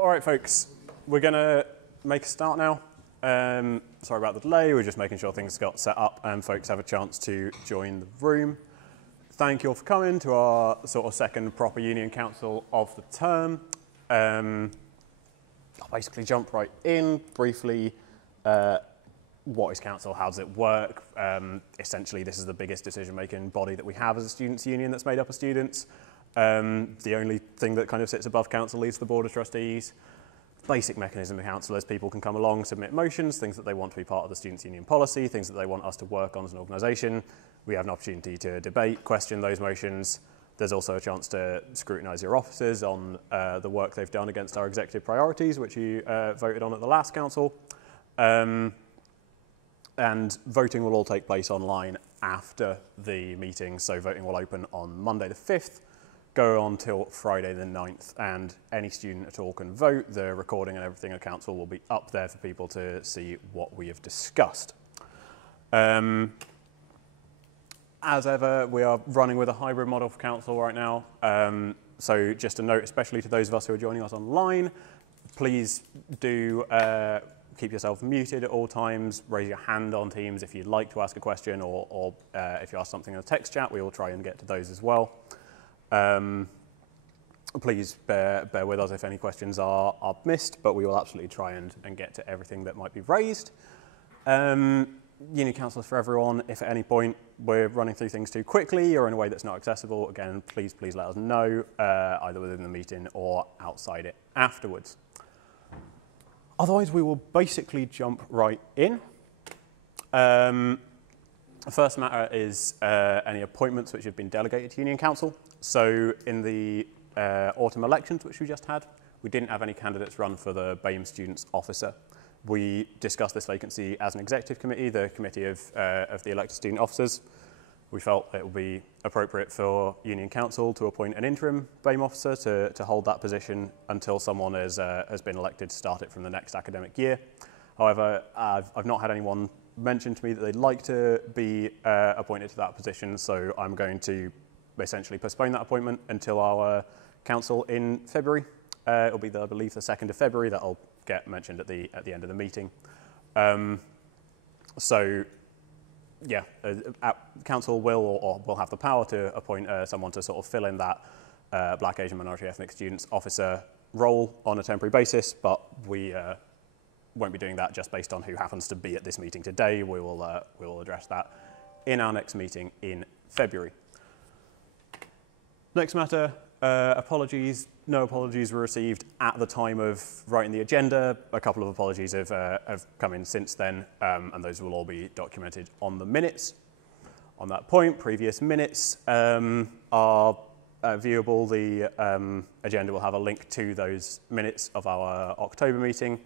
All right, folks, we're going to make a start now. Sorry about the delay, we're just making sure things got set up and folks have a chance to join the room. Thank you all for coming to our sort of second proper Union Council of the term. I'll basically jump right in briefly. What is council? How does it work? Essentially, this is the biggest decision-making body that we have as a students' union that's made up of students. The only thing that kind of sits above council is the board of trustees. Basic mechanism of council is people can come along, submit motions, things that they want to be part of the students' union policy, things that they want us to work on as an organisation. We have an opportunity to debate, question those motions. There's also a chance to scrutinise your officers on the work they've done against our executive priorities, which you voted on at the last council. And voting will all take place online after the meeting. So voting will open on Monday the 5th, go on till Friday the 9th, and any student at all can vote. The recording and everything at council will be up there for people to see what we have discussed. As ever, we are running with a hybrid model for council right now. So just a note, especially to those of us who are joining us online, please do keep yourself muted at all times. Raise your hand on Teams if you'd like to ask a question, or if you ask something in the text chat, we will try and get to those as well. Please bear with us if any questions are missed, but we will absolutely try and get to everything that might be raised. Union Council is for everyone. If at any point we're running through things too quickly or in a way that's not accessible, again, please let us know, either within the meeting or outside it afterwards. Otherwise, we will basically jump right in. The first matter is any appointments which have been delegated to Union Council. So in the autumn elections, which we just had, we didn't have any candidates run for the BAME Students Officer. We discussed this vacancy as an executive committee, the committee of the elected student officers. We felt it would be appropriate for Union Council to appoint an interim BAME officer to hold that position until someone has been elected to start it from the next academic year. However, I've not had anyone mention to me that they'd like to be appointed to that position, so I'm going to essentially postpone that appointment until our council in February. It'll be, I believe, the 2nd of February. That'll get mentioned at the end of the meeting. Yeah, council will have the power to appoint someone to sort of fill in that Black, Asian, Minority, Ethnic Students Officer role on a temporary basis, but we won't be doing that just based on who happens to be at this meeting today. We will address that in our next meeting in February. Next matter, apologies. No apologies were received at the time of writing the agenda. A couple of apologies have come in since then, and those will all be documented on the minutes. On that point, previous minutes are viewable. The agenda will have a link to those minutes of our October meeting,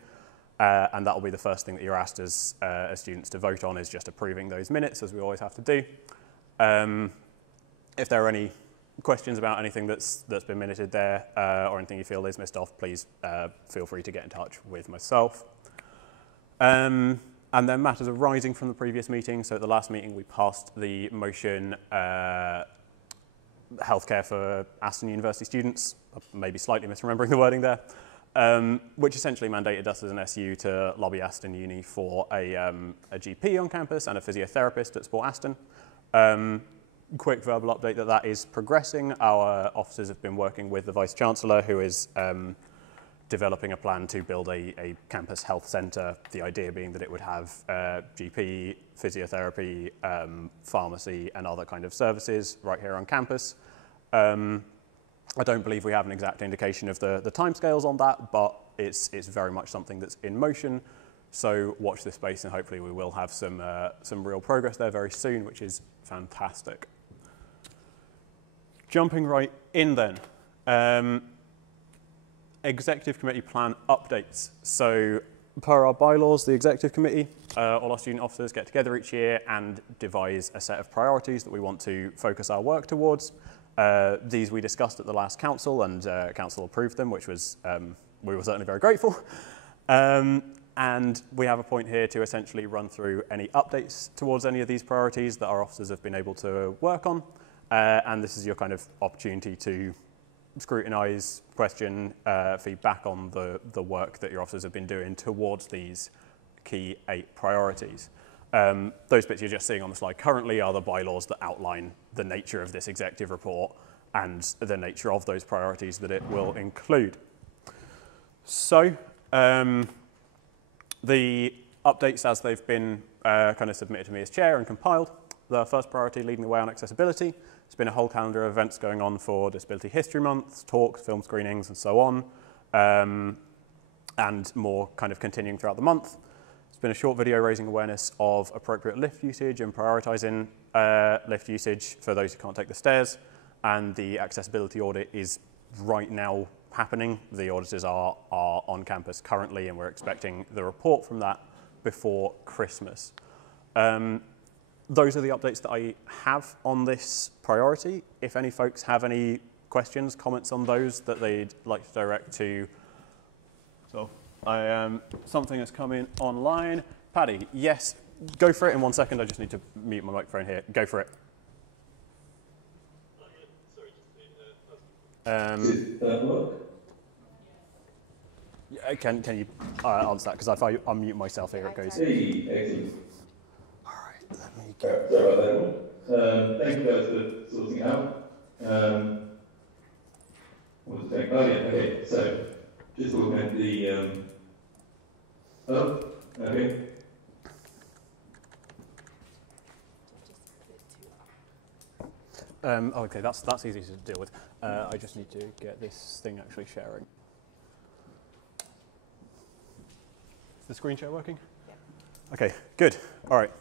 and that will be the first thing that you're asked as students to vote on, is just approving those minutes, as we always have to do. If there are any questions about anything that's been minuted there, or anything you feel is missed off, please feel free to get in touch with myself. And then matters arising from the previous meeting. So at the last meeting, we passed the motion healthcare for Aston University students, maybe slightly misremembering the wording there, which essentially mandated us as an SU to lobby Aston Uni for a GP on campus and a physiotherapist at Sport Aston. Quick verbal update that is progressing. Our officers have been working with the Vice-Chancellor, who is developing a plan to build a campus health centre, the idea being that it would have GP, physiotherapy, pharmacy and other kind of services right here on campus. I don't believe we have an exact indication of the timescales on that, but it's very much something that's in motion. So watch this space, and hopefully we will have some real progress there very soon, which is fantastic. Jumping right in then. Executive Committee plan updates. So per our bylaws, the Executive Committee, all our student officers get together each year and devise a set of priorities that we want to focus our work towards. These we discussed at the last council, and council approved them, which was, we were certainly very grateful. And we have a point here to essentially run through any updates towards any of these priorities that our officers have been able to work on. And this is your kind of opportunity to scrutinise, question, feedback on the work that your officers have been doing towards these key 8 priorities. Those bits you're just seeing on the slide currently are the bylaws that outline the nature of this executive report and the nature of those priorities that it will include. So, the updates as they've been kind of submitted to me as chair and compiled. The first priority, leading the way on accessibility. There's been a whole calendar of events going on for Disability History Month, talks, film screenings, and so on, and more kind of continuing throughout the month. There's been a short video raising awareness of appropriate lift usage and prioritising lift usage for those who can't take the stairs, and the accessibility audit is right now happening. The auditors are on campus currently, and we're expecting the report from that before Christmas. Those are the updates that I have on this priority. If any folks have any questions, comments on those that they'd like to direct to, so something has come in online. Paddy, yes, go for it in 1 second. I just need to mute my microphone here. Go for it. Can you answer that? Because if I unmute myself here, it goes. Let me go. Sorry about that. Thank you guys for sorting it out. What was I saying? Oh yeah, okay. So just to augment the okay. Okay, that's easy to deal with. I just need to get this thing actually sharing. Is the screen share working? Yeah. Okay, good. All right.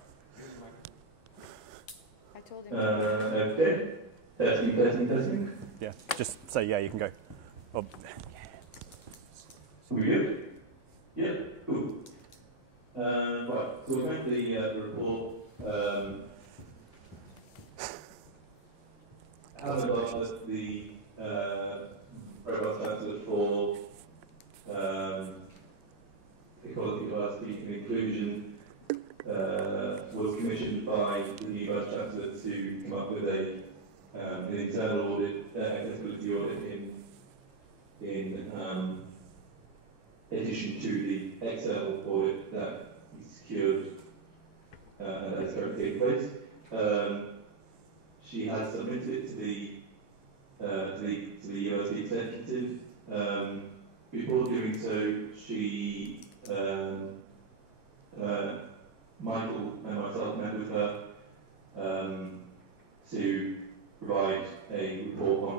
Okay. Testing. Yeah, just say yeah, you can go. Oh. We good? Yeah, cool. Right, so we'll make the report. How about the robust answer for equality, diversity and inclusion was commissioned by the new Vice Chancellor to come up with an internal audit, accessibility audit in addition to the external audit that we secured and that is currently taking place. She has submitted it to the university executive. Before doing so, she Michael and myself met with her to provide a report on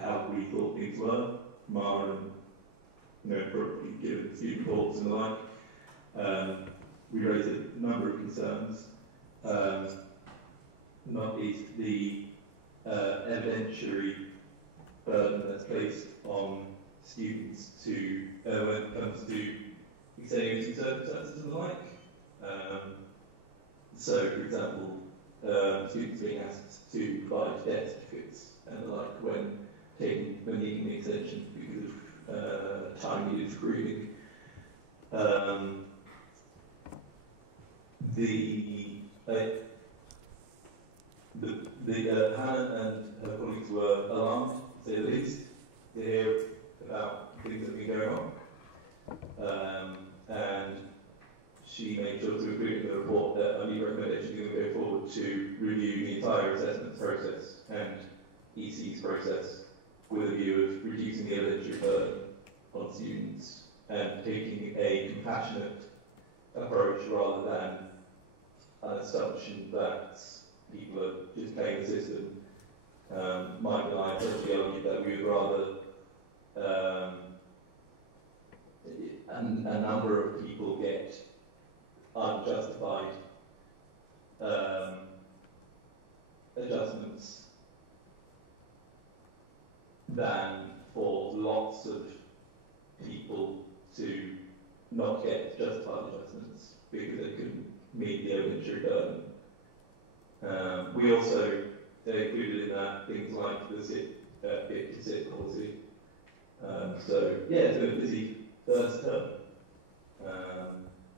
how we thought things were, Mara and given student reports and the like. We raised a number of concerns, not least the evidentiary burden that's placed on students to when it comes to extenuating circumstances and the like. So, for example, students being asked to provide death certificates and the like when needing the extension because of time needed for grieving. Hannah and her colleagues were alarmed, to say the least, to hear about things that have been going on. And she made sure to include in the report that a new recommendation is going to go forward to review the entire assessment process and EC's process with a view of reducing the evidentiary burden on students and taking a compassionate approach rather than an assumption that people are just playing the system. Mike and I have certainly argued that we would rather a number of people get unjustified adjustments than for lots of people to not get justified adjustments because they couldn't meet the evidentiary burden. We also included in that things like the fit to sit policy. So yeah, it's been a busy first term.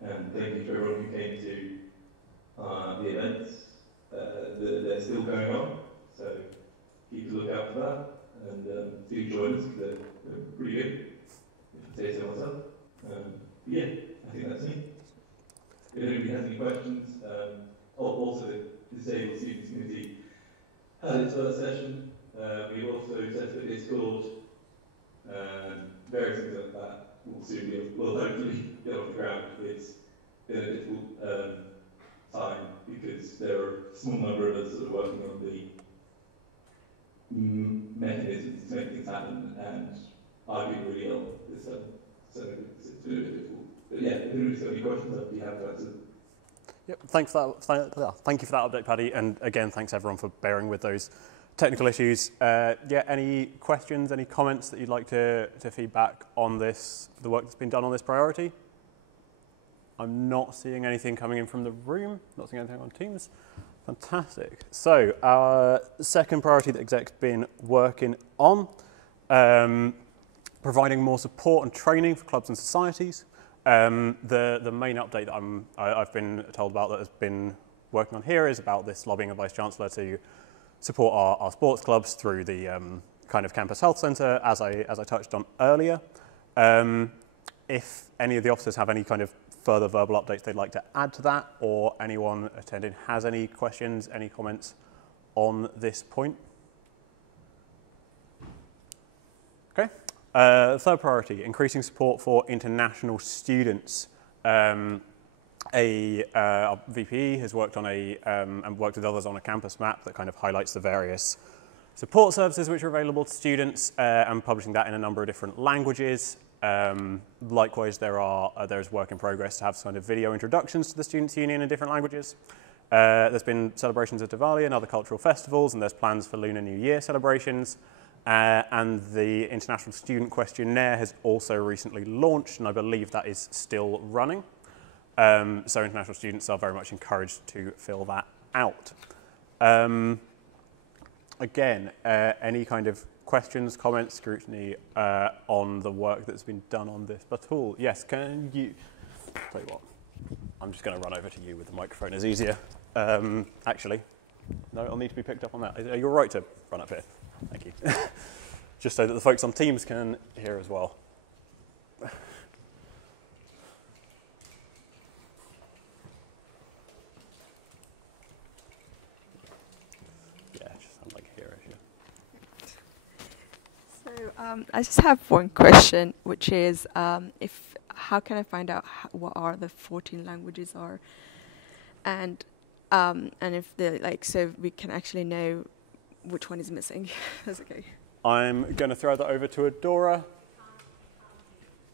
And thank you to everyone who came to the events. They're still going on. So keep a lookout for that. And do join us, because they're pretty good, if I say so myself. Yeah, I think that's me. If anybody has any questions, also the Disabled Students Committee had its first session. We've also set up a Discord, various things like that will soon will hopefully get off the ground. It's been a difficult time because there are a small number of us sort of working on the mechanisms to make things happen, and I've been really ill this time, so it's been a bit difficult. But yeah, if anybody's got any questions, I'd be happy to answer. Yep, thank you for that update, Paddy, and again, thanks everyone for bearing with those technical issues. Yeah, any questions, any comments that you'd like to feedback on this, the work that's been done on this priority? I'm not seeing anything coming in from the room, not seeing anything on Teams. Fantastic. So our second priority that exec's been working on, providing more support and training for clubs and societies. The main update that I've been told about that has been working on here is about this lobbying of Vice-Chancellor to support our sports clubs through the kind of campus health centre, as I touched on earlier. If any of the officers have any kind of further verbal updates they'd like to add to that, or anyone attending has any questions, any comments on this point. Okay. Third priority, increasing support for international students. Our VPE has worked on and worked with others on a campus map that kind of highlights the various support services which are available to students, and publishing that in a number of different languages. Likewise, there's work in progress to have kind of video introductions to the Students' Union in different languages. There's been celebrations of Diwali and other cultural festivals, and there's plans for Lunar New Year celebrations. And the International Student Questionnaire has also recently launched, and I believe that is still running. So international students are very much encouraged to fill that out. Again, any kind of questions, comments, scrutiny on the work that's been done on this tool? Yes, can you, tell you what, I'm just going to run over to you with the microphone, it's easier. Actually, no, I'll need to be picked up on that. Are you all right to run up here? Thank you. Just so that the folks on Teams can hear as well. I just have one question, which is how can I find out what are the 14 languages are, and if so we can actually know which one is missing. That's okay. I'm going to throw that over to Adora.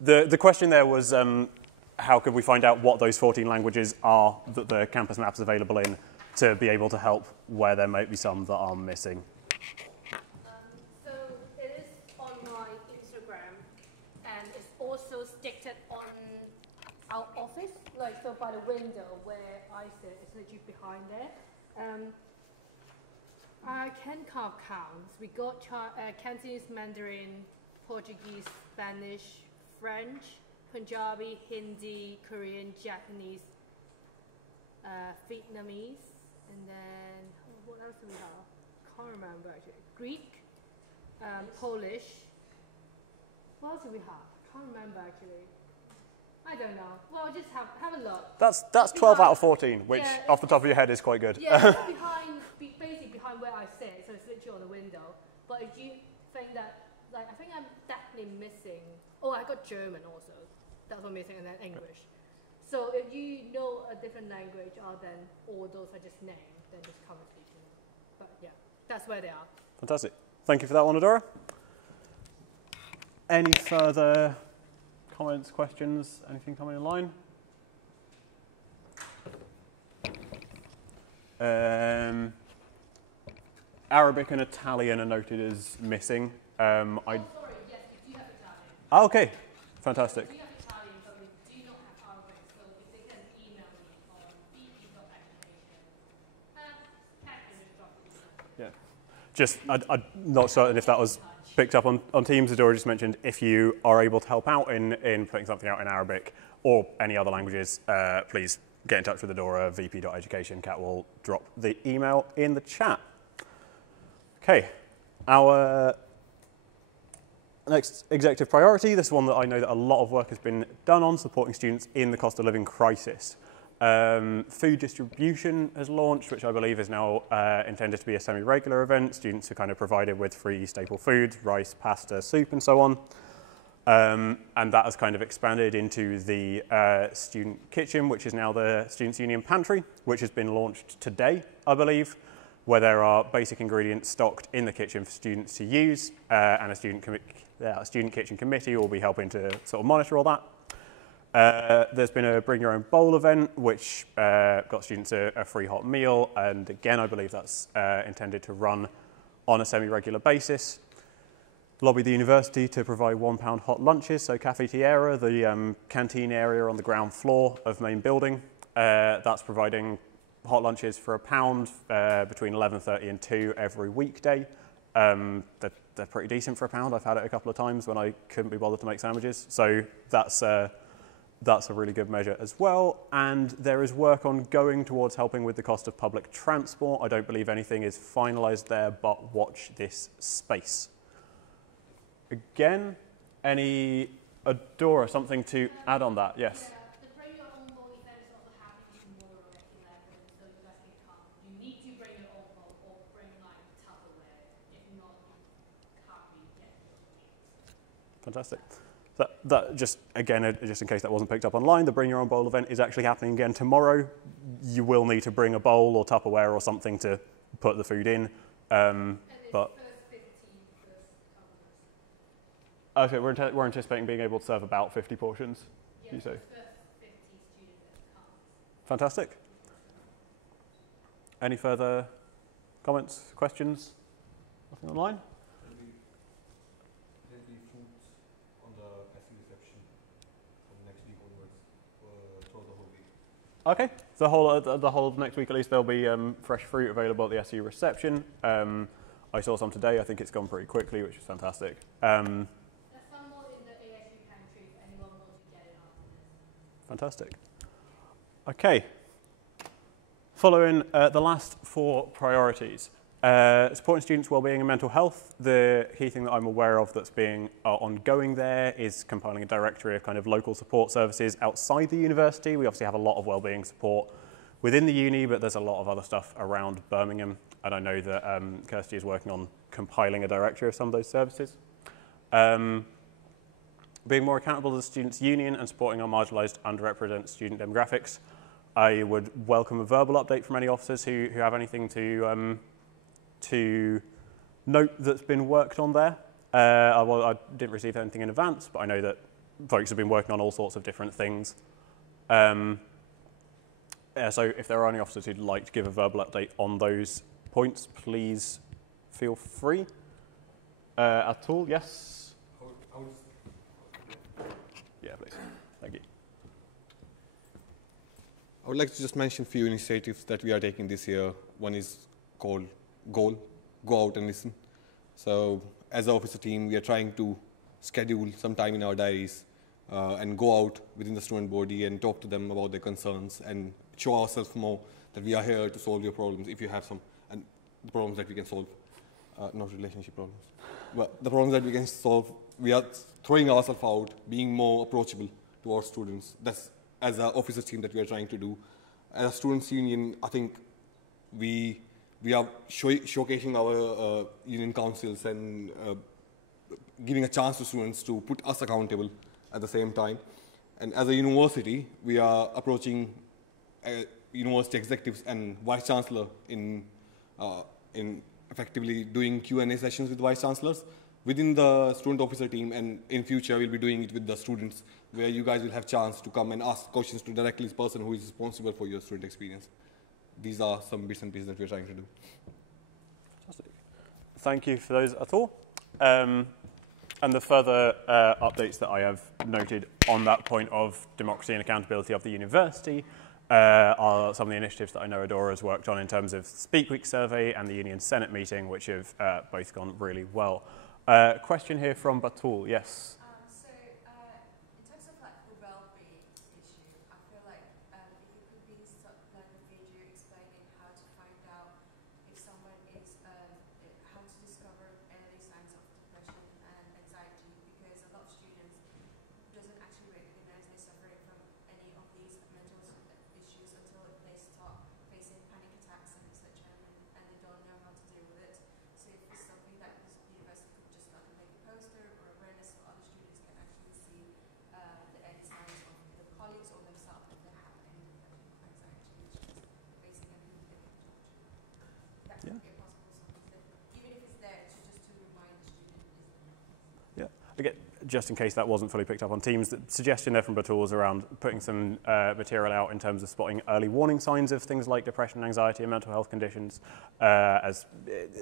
The question there was how could we find out what those 14 languages are that the campus map is available in to be able to help where there might be some that are missing. So it is on my Instagram, and it's also stated on our office, so by the window where I sit, it's literally behind there. I can count. We got Cantonese, Mandarin, Portuguese, Spanish, French, Punjabi, Hindi, Korean, Japanese, Vietnamese, and then what else do we have? Can't remember actually. Greek, Polish. What else do we have? Can't remember actually. I don't know. Well, just have a look. That's 12 out of 14, which off the top of your head is quite good. Yeah, it's basically behind where I sit, so it's literally on the window. But if you think that, I think I'm definitely missing. Oh, I got German also. That's what I'm missing, and then English. So if you know a different language other than all those I just named, then just come and speak to me. But yeah, that's where they are. Fantastic. Thank you for that one, Adora. Any further comments, questions, anything coming in line? Arabic and Italian are noted as missing. Sorry, yes, we do have Italian. Oh, okay, fantastic. We have Italian, but we do not have Arabic, so if they can email me on bp.education. Yeah, just I'm not certain if that was picked up on Teams. Adora just mentioned if you are able to help out in putting something out in Arabic or any other languages, please get in touch with Adora, vp.education. Kat will drop the email in the chat. Okay, Our next executive priority, this is one that I know that a lot of work has been done on, supporting students in the cost of living crisis. Food distribution has launched, which I believe is now intended to be a semi-regular event. Students are kind of provided with free staple foods, rice, pasta, soup, and so on. And that has kind of expanded into the student kitchen, which is now the Students' Union Pantry, which has been launched today, I believe, where there are basic ingredients stocked in the kitchen for students to use, and a student kitchen committee will be helping to sort of monitor all that. There's been a Bring Your Own Bowl event, which got students a free hot meal, and again, I believe that's intended to run on a semi-regular basis. Lobbied the university to provide £1 hot lunches, so Cafe Tierra, the canteen area on the ground floor of main building, that's providing hot lunches for £1 between 11:30 and 2 every weekday. They're pretty decent for £1. I've had it a couple of times when I couldn't be bothered to make sandwiches, so that's a really good measure as well. And there is work ongoing towards helping with the cost of public transport. I don't believe anything is finalised there, but watch this space. Again, any Adora, something to add on that? Yes. Yeah, the Bring Your Own Bowl event is also happening tomorrow at 11, so you guys can come. You need to bring your own bowl or bring like Tupperware. If not, you can't be getting your meals. Fantastic. That just, again, just in case that wasn't picked up online, the Bring Your Own Bowl event is actually happening again tomorrow. You will need to bring a bowl or Tupperware or something to put the food in. But okay, we're anticipating being able to serve about 50 portions, you say? Fantastic. Any further comments, questions? Nothing online? There'll be food on the SE reception from next week onwards throughout the whole week. Okay, the whole of next week at least there'll be fresh fruit available at the SE reception. I saw some today. I think it's gone pretty quickly, which is fantastic. There's some more in the ASU pantry if anyone wants to get it after this. Fantastic. Okay. Following the last 4 priorities. Supporting students' wellbeing and mental health. The key thing that I'm aware of that's being ongoing there is compiling a directory of kind of local support services outside the university. We obviously have a lot of wellbeing support within the uni, but there's a lot of other stuff around Birmingham. And I know that Kirsty is working on compiling a directory of some of those services. Being more accountable to the Students' Union and supporting our marginalised, underrepresented student demographics. I would welcome a verbal update from any officers who have anything to note that's been worked on there. I didn't receive anything in advance, but I know that folks have been working on all sorts of different things. So if there are any officers who'd like to give a verbal update on those points, please feel free. At all, yes? Yeah, please. Thank you. I would like to just mention a few initiatives that we are taking this year. One is called Go Out and Listen. So as an officer team, we are trying to schedule some time in our diaries and go out within the student body and talk to them about their concerns and show ourselves more that we are here to solve your problems if you have some, and the problems that we can solve, not relationship problems, but the problems that we can solve. We are throwing ourselves out, being more approachable to our students. That's as an officer team that we are trying to do. As a students' union, I think we are showcasing our union councils and giving a chance to students to put us accountable at the same time. And as a university, we are approaching university executives and vice chancellor in effectively doing Q&A sessions with vice chancellors within the student officer team, and in future we'll be doing it with the students, where you guys will have chance to come and ask questions to directly the person who is responsible for your student experience. These are some bits and pieces that we're trying to do. Fantastic. Thank you for those at all. And the further updates that I have noted on that point of democracy and accountability of the university are some of the initiatives that I know Adora has worked on in terms of Speak Week survey and the Union Senate meeting, which have both gone really well. Question here from Batul, yes. So in terms of like the well-being issue, I feel like if it could be like a video explaining how to find out if someone is, how to discover again, just in case that wasn't fully picked up on Teams, the suggestion there from Batul was around putting some material out in terms of spotting early warning signs of things like depression, anxiety, and mental health conditions, as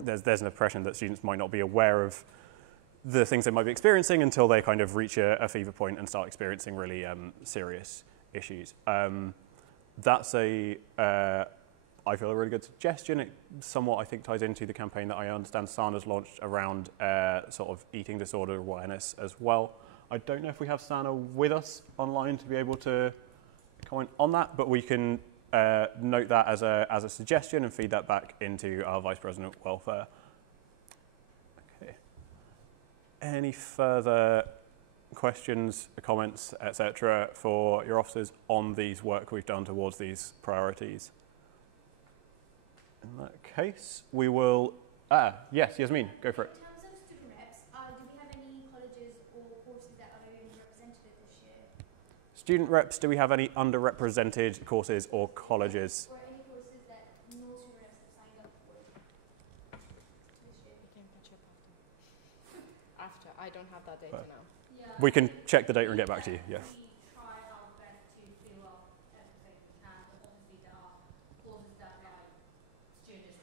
there's an impression that students might not be aware of the things they might be experiencing until they kind of reach a fever point and start experiencing really serious issues. That's I feel a really good suggestion. It somewhat, I think, ties into the campaign that I understand Sana's launched around sort of eating disorder awareness as well. I don't know if we have Sana with us online to be able to comment on that, but we can note that as a suggestion and feed that back into our Vice President of Welfare. Okay. Any further questions, comments, etc. for your officers on these work we've done towards these priorities? In that case, we will... yes, Yasmin, go for it. In terms of student reps, do we have any colleges or courses that are represented this year? Student reps, do we have any underrepresented courses or colleges? Or any courses that no student reps have signed up for this year? We can catch up after. I don't have that data now. Yeah. We can check the data and get back to you, yeah. We try our best to fill up everything we can, but obviously there are courses that like students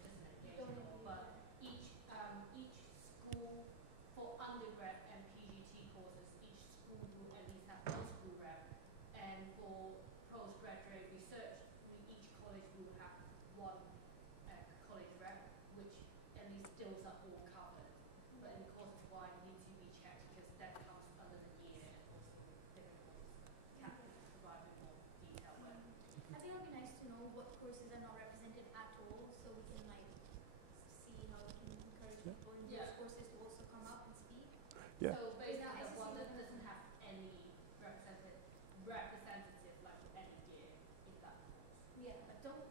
doesn't engage, but each school for undergrad and PGT courses, each school will at least have one school rep, and for postgraduate research, each college will have one college rep, which at least those are all covered. But in courses wide needs to be checked because that comes under the year and also different courses can provide a bit more detail with. I think it would be nice to know what courses are not represented at all, so we can like see how we can encourage people in those courses to also come up and speak. Yeah. So basically the one that doesn't have any representative like any year in that course. Yeah, but don't.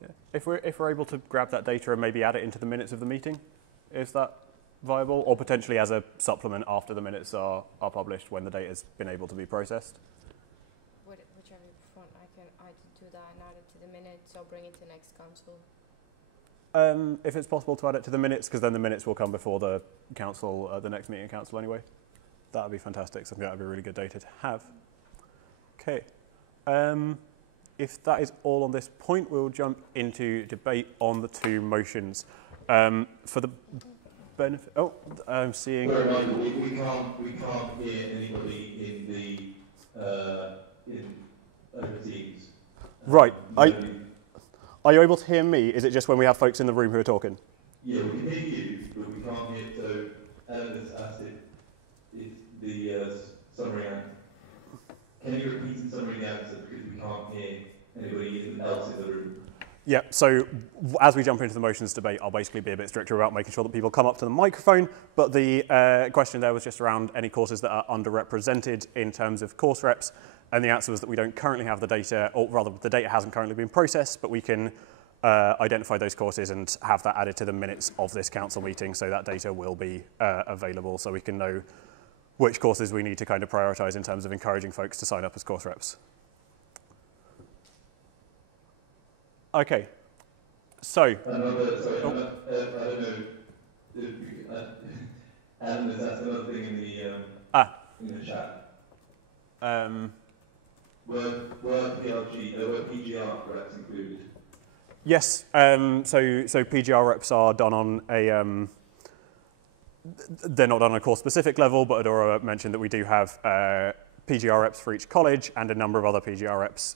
Yeah. If we're able to grab that data and maybe add it into the minutes of the meeting, is that viable? Or potentially as a supplement after the minutes are published when the data has been able to be processed? Whichever you prefer, I can do that and add it to the minutes or bring it to next council. If it's possible to add it to the minutes, because then the minutes will come before the council, the next meeting of council anyway. That would be fantastic. Something that would be really good data to have. Okay. If that is all on this point, we'll jump into debate on the two motions. For the benefit, I'm seeing. We can't hear anybody in over Teams. Right. Are you able to hear me? Is it just when we have folks in the room who are talking? Yeah, we can hear you, but we can't hear. So Ellen has asked if the summary answer. Can you repeat the summary answer because we can't hear anybody else in the room? Yeah, so as we jump into the motions debate, I'll basically be a bit stricter about making sure that people come up to the microphone. But the question there was just around any courses that are underrepresented in terms of course reps. And the answer was that we don't currently have the data, or rather the data hasn't currently been processed, but we can identify those courses and have that added to the minutes of this council meeting. So that data will be available so we can know which courses we need to kind of prioritise in terms of encouraging folks to sign up as course reps. Okay, so. I don't know. Alan has asked another thing in the chat. Were PGR reps included? Yes, so PGR reps are done on a, they're not done on a course-specific level, but Adora mentioned that we do have PGR reps for each college and a number of other PGR reps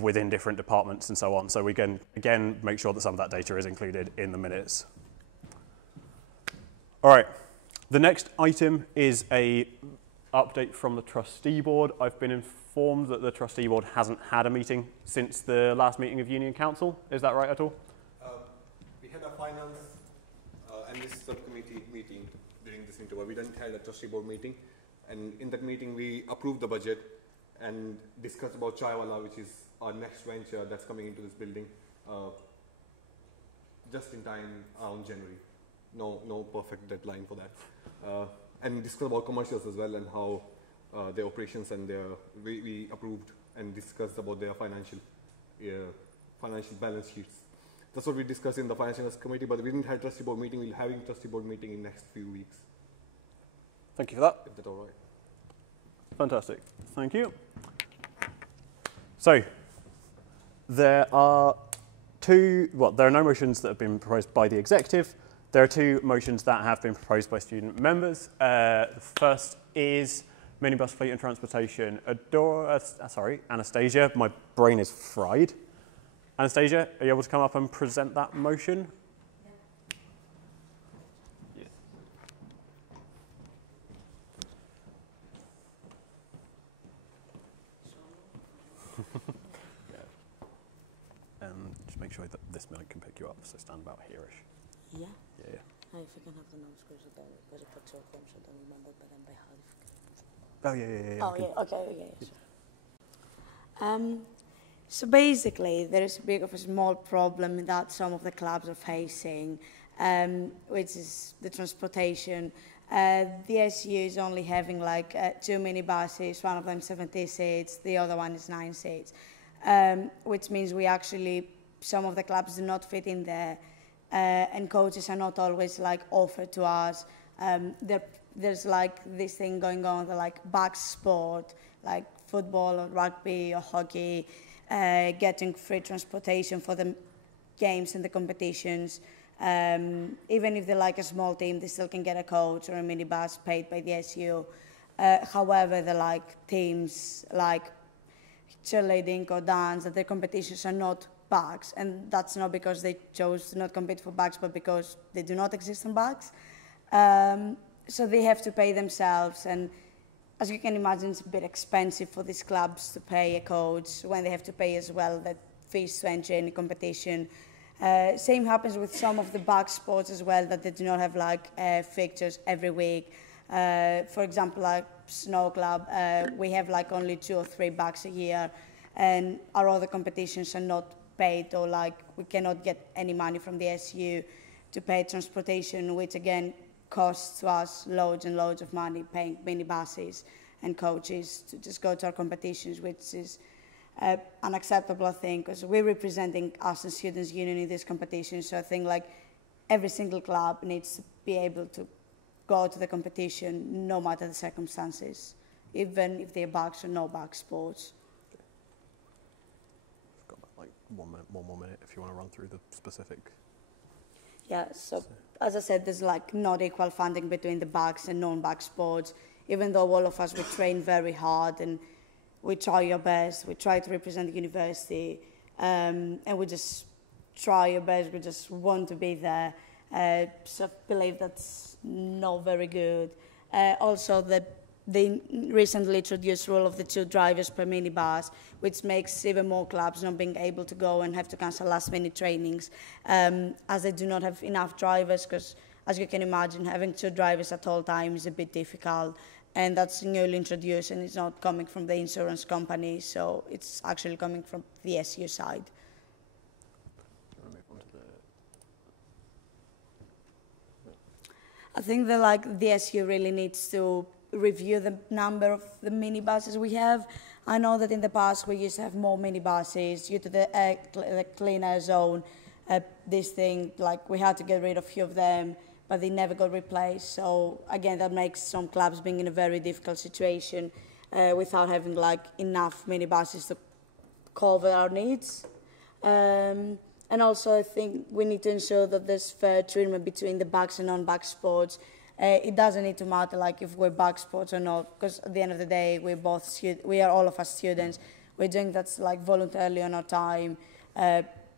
within different departments and so on. So we can, again, make sure that some of that data is included in the minutes. All right, the next item is a update from the trustee board. I've been informed that the trustee board hasn't had a meeting since the last meeting of Union Council. Is that right at all? We had a finance and this subcommittee meeting during this interval. We didn't have a trustee board meeting, and in that meeting we approved the budget and discussed about Chaiwala, which is our next venture that's coming into this building just in time around January. No perfect deadline for that. And discuss about commercials as well and how their operations and their we approved and discussed about their financial balance sheets. That's what we discussed in the Financial Committee, but we didn't have trustee board meeting. We'll having trustee board meeting in next few weeks. Thank you for that. If that's all right. Fantastic. Thank you. So, there are no motions that have been proposed by the executive. There are 2 motions that have been proposed by student members. The first is minibus fleet and transportation. Anastasia, my brain is fried. Anastasia, are you able to come up and present that motion? Yeah. Just make sure that this mic can pick you up, so stand about here-ish. Yeah? Yeah. If you can have the notes, because I put 2 of them, so I don't remember, but then by heart. Oh, yeah. Oh, yeah, okay, sure. So basically, there is a bit of a small problem that some of the clubs are facing, which is the transportation. The SU is only having like 2 minibuses, one of them 70 seats, the other one is 9 seats, which means some of the clubs do not fit in there, and coaches are not always like offered to us. There's like this thing going on, the like back sport, like football or rugby or hockey, getting free transportation for the games and the competitions. Even if they're like a small team, they still can get a coach or a minibus paid by the SU. However, the like teams like cheerleading or dance, that their competitions are not bags, and that's not because they chose to not compete for bags, but because they do not exist on bags. So they have to pay themselves, and as you can imagine, it's a bit expensive for these clubs to pay a coach when they have to pay as well the fees to enter any competition. Same happens with some of the bag sports as well, that they do not have like fixtures every week. For example, like Snow Club, we have like only 2 or 3 bags a year, and our other competitions are not paid, or like we cannot get any money from the SU to pay transportation, which again costs us loads and loads of money, paying minibuses and coaches to just go to our competitions, which is unacceptable, I think, because we're representing Aston Students' Union in these competitions. So I think like every single club needs to be able to go to the competition no matter the circumstances, even if they're bags or no bag sports. I've got like one more minute if you want to run through the specific. Yeah, so as I said, there's like not equal funding between the bags and non-bag sports, even though all of us, we train very hard and we try our best, we try to represent the university, and we just try our best, we just want to be there. So I believe that's not very good. Also, they recently introduced rule of the 2 drivers per minibus, which makes even more clubs not being able to go and have to cancel last-minute trainings, as they do not have enough drivers, because as you can imagine, having 2 drivers at all times is a bit difficult, and that's newly introduced, and it's not coming from the insurance company, so it's actually coming from the SU side. I think that like the SU really needs to review the number of the minibuses we have. I know that in the past we used to have more minibuses due to the cleaner zone. This thing, like we had to get rid of a few of them, but they never got replaced. So again, that makes some clubs being in a very difficult situation without having like enough minibuses to cover our needs. And also I think we need to ensure that there's fair treatment between the bags and non-bag sports. It doesn't need to matter like if we're bag sports or not, because at the end of the day, we are all of us students. We're doing that like voluntarily on our time,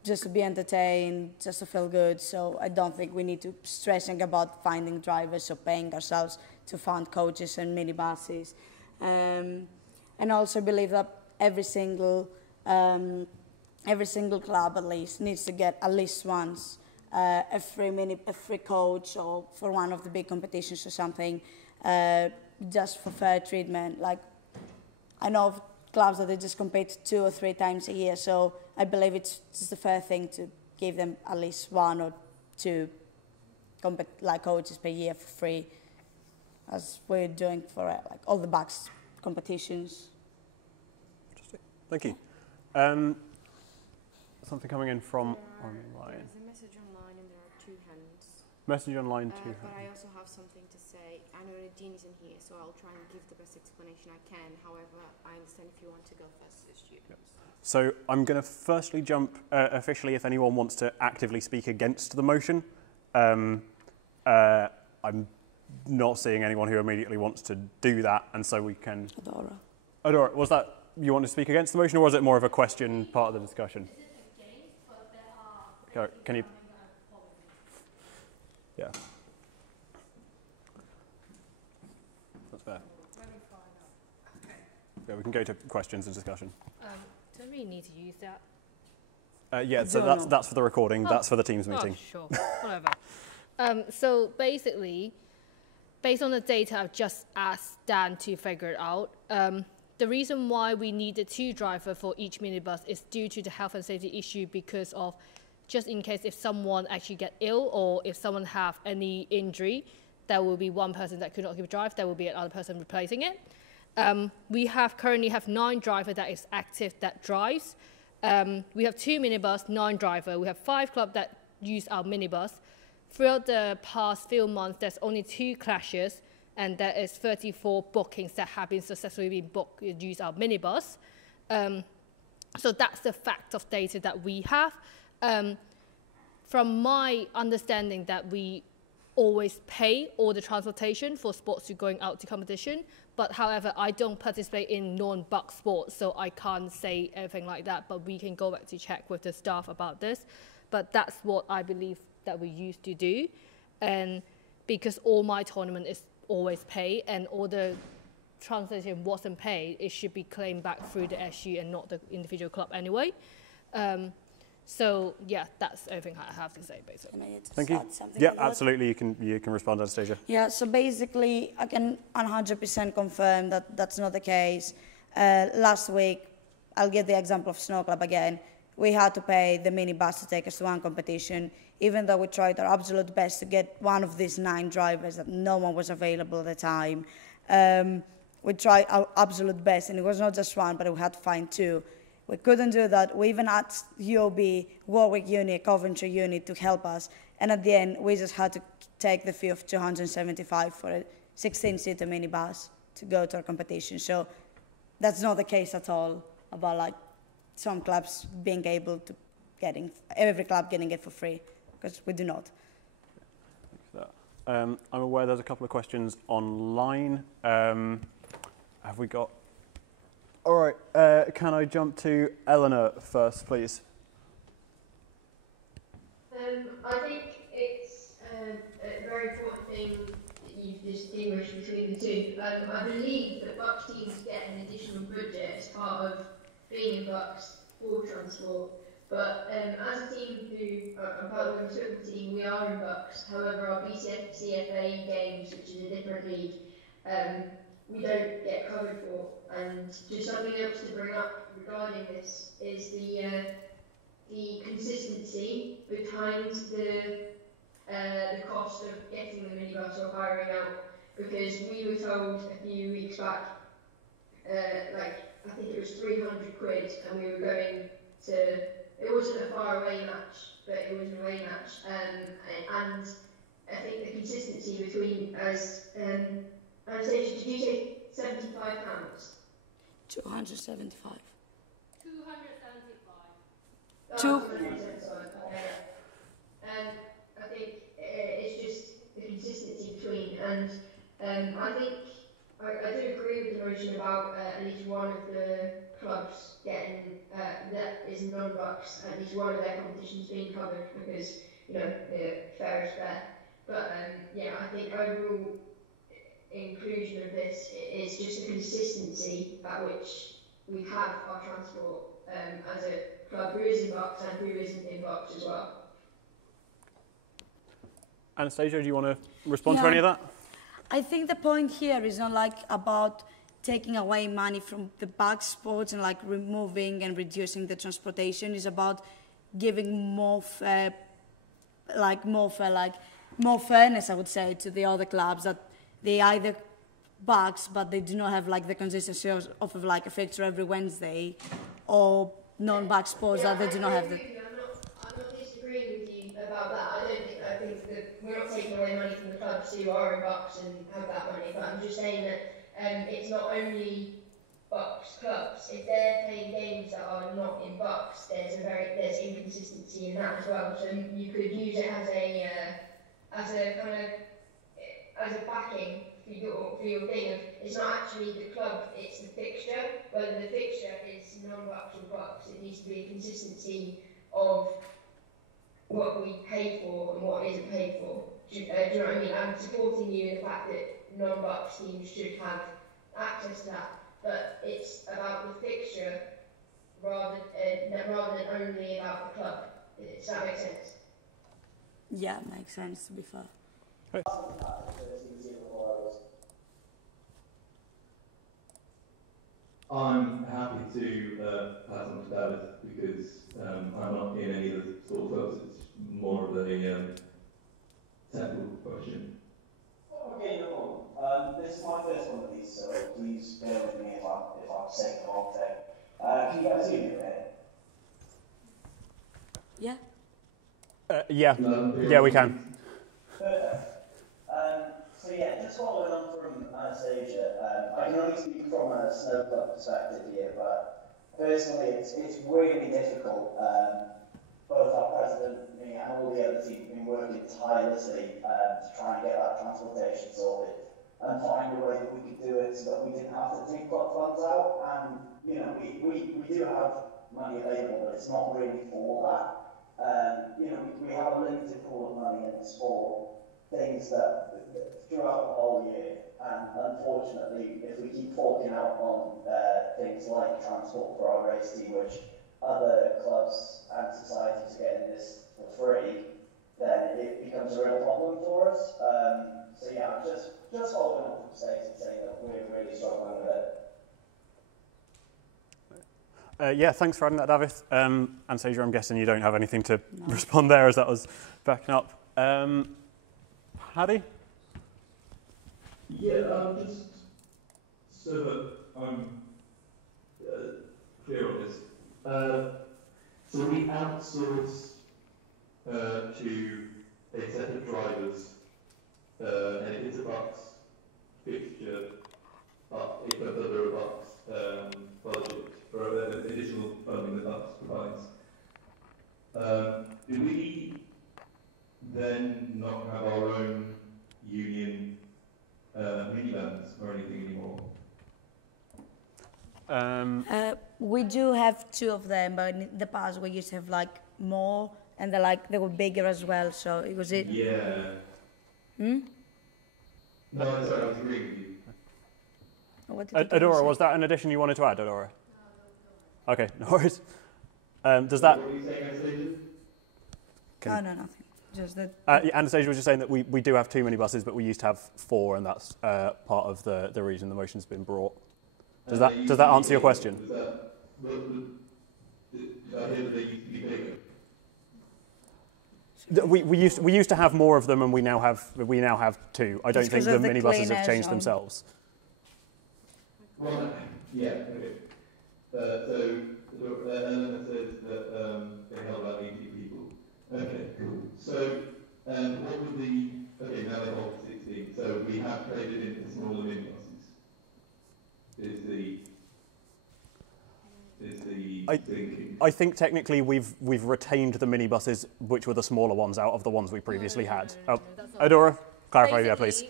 just to be entertained, just to feel good. So I don't think we need to stressing about finding drivers or paying ourselves to fund coaches and minibuses. And also believe that every single club at least needs to get at least once a free coach, or for one of the big competitions or something, just for fair treatment. Like I know of clubs that they just compete 2 or 3 times a year, so I believe it's just a fair thing to give them at least 1 or 2 coaches per year for free, as we're doing for like all the bags competitions. Interesting. Thank you. Something coming in from online. There's a message online and there are 2 hands. Message online to But I also have something to say. I know that Dean isn't here, so I'll try and give the best explanation I can. However, I understand if you want to go first, the students. So I'm going to firstly jump officially if anyone wants to actively speak against the motion. I'm not seeing anyone who immediately wants to do that, and so we can... Adora, was that you want to speak against the motion, or was it more of a question part of the discussion? Can you... Yeah. That's fair. Yeah, we can go to questions and discussion. Don't really need to use that. Yeah, so that's for the recording. That's for the Teams meeting. Oh, sure, whatever. So basically, based on the data, I've just asked Dan to figure it out. The reason why we needed 2 drivers for each minibus is due to the health and safety issue, because of just in case if someone actually get ill or if someone have any injury, there will be one person that could not drive, there will be another person replacing it. We currently have 9 drivers that is active that drives. We have 2 minibus, 9 drivers. We have 5 clubs that use our minibus. Throughout the past few months, there's only 2 clashes, and there is 34 bookings that have been successfully booked to use our minibus. So that's the fact of data that we have. From my understanding that we always pay all the transportation for sports to going out to competition, but however, I don't participate in non-buck sports, so I can't say anything like that, but we can go back to check with the staff about this. But that's what I believe that we used to do. And because all my tournament is always paid and all the transportation wasn't paid, it should be claimed back through the SU and not the individual club anyway. So yeah, that's everything I have to say basically. Thank you. Yeah, absolutely. You can respond, Anastasia. Yeah. So basically, I can 100% confirm that that's not the case. Last week, I'll give the example of Snow Club again. We had to pay the minibus to take us to one competition, even though we tried our absolute best to get one of these 9 drivers that no one was available at the time. We tried our absolute best, and it was not just one, but we had to find 2. We couldn't do that. We even asked UOB, Warwick unit, Coventry unit to help us. And at the end, we just had to take the fee of 275 for a 16-seater minibus to go to our competition. So that's not the case at all about like some clubs being able to every club getting it for free, because we do not. I'm aware there's a couple of questions online. Have we got... All right, can I jump to Eleanor first, please? I think it's a very important thing that you've distinguished between the two. I believe that Bucks teams get an additional budget as part of being in Bucks for transport. But as a team who are part of the football team, we are in Bucks. However, our BCFA games, which is a different league, we don't get covered for. And just something else to bring up regarding this is the consistency behind the cost of getting the minibus or hiring out. Because we were told a few weeks back, I think it was 300 quid, and we were going to. It wasn't a far away match, but it was an away match, and I think the consistency between us. Anastasia, did you say £75? 275. 275. 275. Okay. I think it's just the consistency between, and I think I do agree with the notion about at least one of the clubs getting that is non-Bucks, at least one of their competitions being covered, because fair is fair. But yeah, I think overall inclusion of this is just the consistency at which we have our transport as a club who is in Bucks and who isn't in Bucks as well. Anastasia, do you want to respond to any of that? I think the point here is not like about taking away money from the back sports and like removing and reducing the transportation. It's about giving more fairness, I would say, to the other clubs, that they either bucks, but they do not have like the consistency of like a fixture every Wednesday, or non-back sports that they do not have the. I'm not disagreeing with you about that. I think that we're not saying clubs who are in Bucks and have that money, but I'm just saying that it's not only Bucks clubs. If they're playing games that are not in Bucks, there's inconsistency in that as well. So you could use it as a backing for your thing of it's not actually the club, it's the fixture. Whether the fixture is non-Bucks or Bucks, it needs to be a consistency of what we pay for and what isn't paid for. Do you know what I mean? I'm supporting you in the fact that non-Bucks teams should have access to that, but it's about the fixture rather than only about the club. Does that make sense? Yeah, makes sense, to be fair. I'm happy to pass on to David because I'm not in any of the sort of clubs. It's more of a technical question. Okay, no problem. This is my first one of these, so please bear with me if I'm saying the wrong thing. Can you guys hear me okay? Yeah. Yeah, we can. Perfect. So yeah, just following on from Anastasia, I can only speak from a snow club perspective here, but personally it's really difficult. Both our president, me, and all the other team have been working tirelessly to try and get that transportation sorted and find a way that we could do it so that we didn't have to take club funds out. And you know, we do have money available, but it's not really for that. You know, we have a limited pool of money in this for things that throughout the whole year, and unfortunately, if we keep forking out on things like transport for our race team, which other clubs and societies are getting this for free, then it becomes a real problem for us. So yeah, I'm just following up from Stacey saying that we're really struggling with it. Yeah, thanks for adding that, David. Anastasia, I'm guessing you don't have anything to respond there as that was backing up. Paddy? Yeah, just so that I'm clear on this. So we outsource to a set of drivers, and if it's a Bucks fixture, if there are Bucks budget for additional funding that Bucks provides, do we then not have our own union minivans or anything anymore? We do have 2 of them, but in the past we used to have like more, and they were bigger as well. So it was it. Yeah. Hmm? No, sorry, I was agreeing with you. What did Adora, was that an addition you wanted to add, Adora? Okay, no worries. Does that? What were you saying, Anastasia? Oh, no, nothing. Just that. Anastasia was just saying that we do have too many buses, but we used to have 4, and that's part of the reason the motion's been brought. Does that answer your question? I hear that they used to be bigger. We used to have more of them, and we now have 2. I don't think the minibuses have changed themselves. Well, yeah, okay. So Eleanor says that they held about 80 people. Okay, cool. So what would now they've hold 16. So we have traded into smaller minibuses. Is the thinking. I think technically we've retained the minibuses, which were the smaller ones out of the ones we previously had. Adora, clarify, yeah, please. We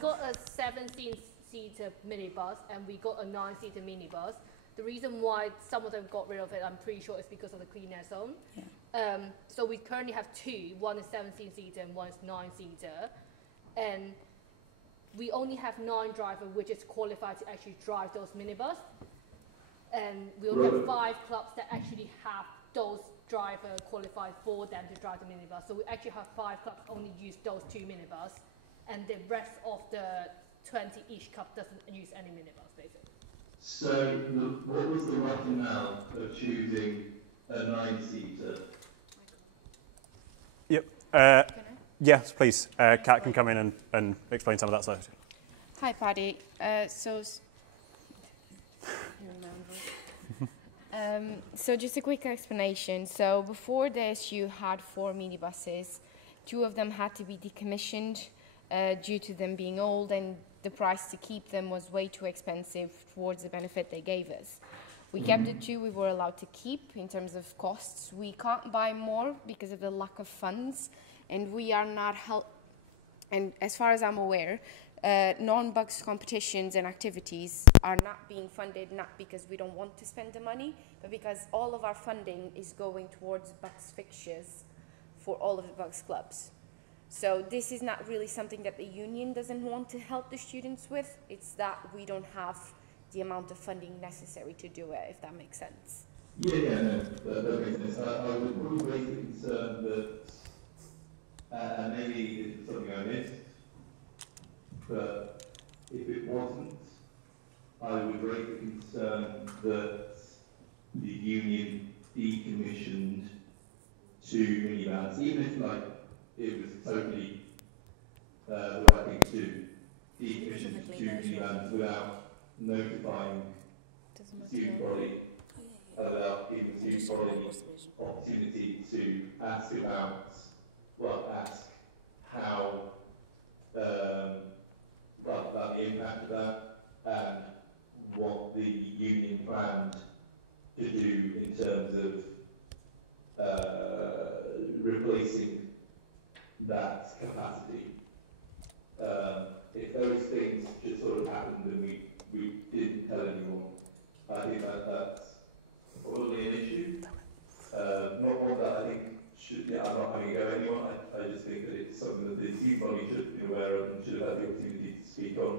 got a 17-seater minibus and we got a 9-seater minibus. The reason why some of them got rid of it, I'm pretty sure, is because of the clean air zone. Yeah. So we currently have 2. One is 17-seater and one is 9-seater. And we only have 9 drivers which is qualified to actually drive those minibus. And we only have 5 clubs that actually have those drivers qualified for them to drive the minibus. So we actually have 5 clubs only use those 2 minibus, and the rest of the 20 each club doesn't use any minibus, basically. So what was the rationale of choosing a 9-seater? Yep. Yes, please. Kat can come in and explain some of that stuff. Hi, Paddy. So just a quick explanation. So before this, you had 4 minibuses. 2 of them had to be decommissioned due to them being old, and the price to keep them was way too expensive towards the benefit they gave us. We kept the 2 we were allowed to keep in terms of costs. We can't buy more because of the lack of funds, and we are not and as far as I'm aware, non-bucks competitions and activities are not being funded, not because we don't want to spend the money, but because all of our funding is going towards bucks fixtures for all of the bucks clubs. So this is not really something that the union doesn't want to help the students with. It's that we don't have the amount of funding necessary to do it, if that makes sense. Yeah, no, that makes sense. I would probably raise the concern that, and maybe this is something I missed, but if it wasn't, I would raise the concern that the union decommissioned 2 minivans, even if like it was totally the right thing to do, decommissioned 2 minivans without notifying the student body, without giving the student body opportunity to ask about, ask how, about the impact of that and what the union planned to do in terms of replacing that capacity. If those things just sort of happened and we didn't tell anyone, I think that's probably an issue. Not one that I think should, I'm not having a go at anyone, I just think that it's something that the student body should be aware of and should have had the opportunity to speak on.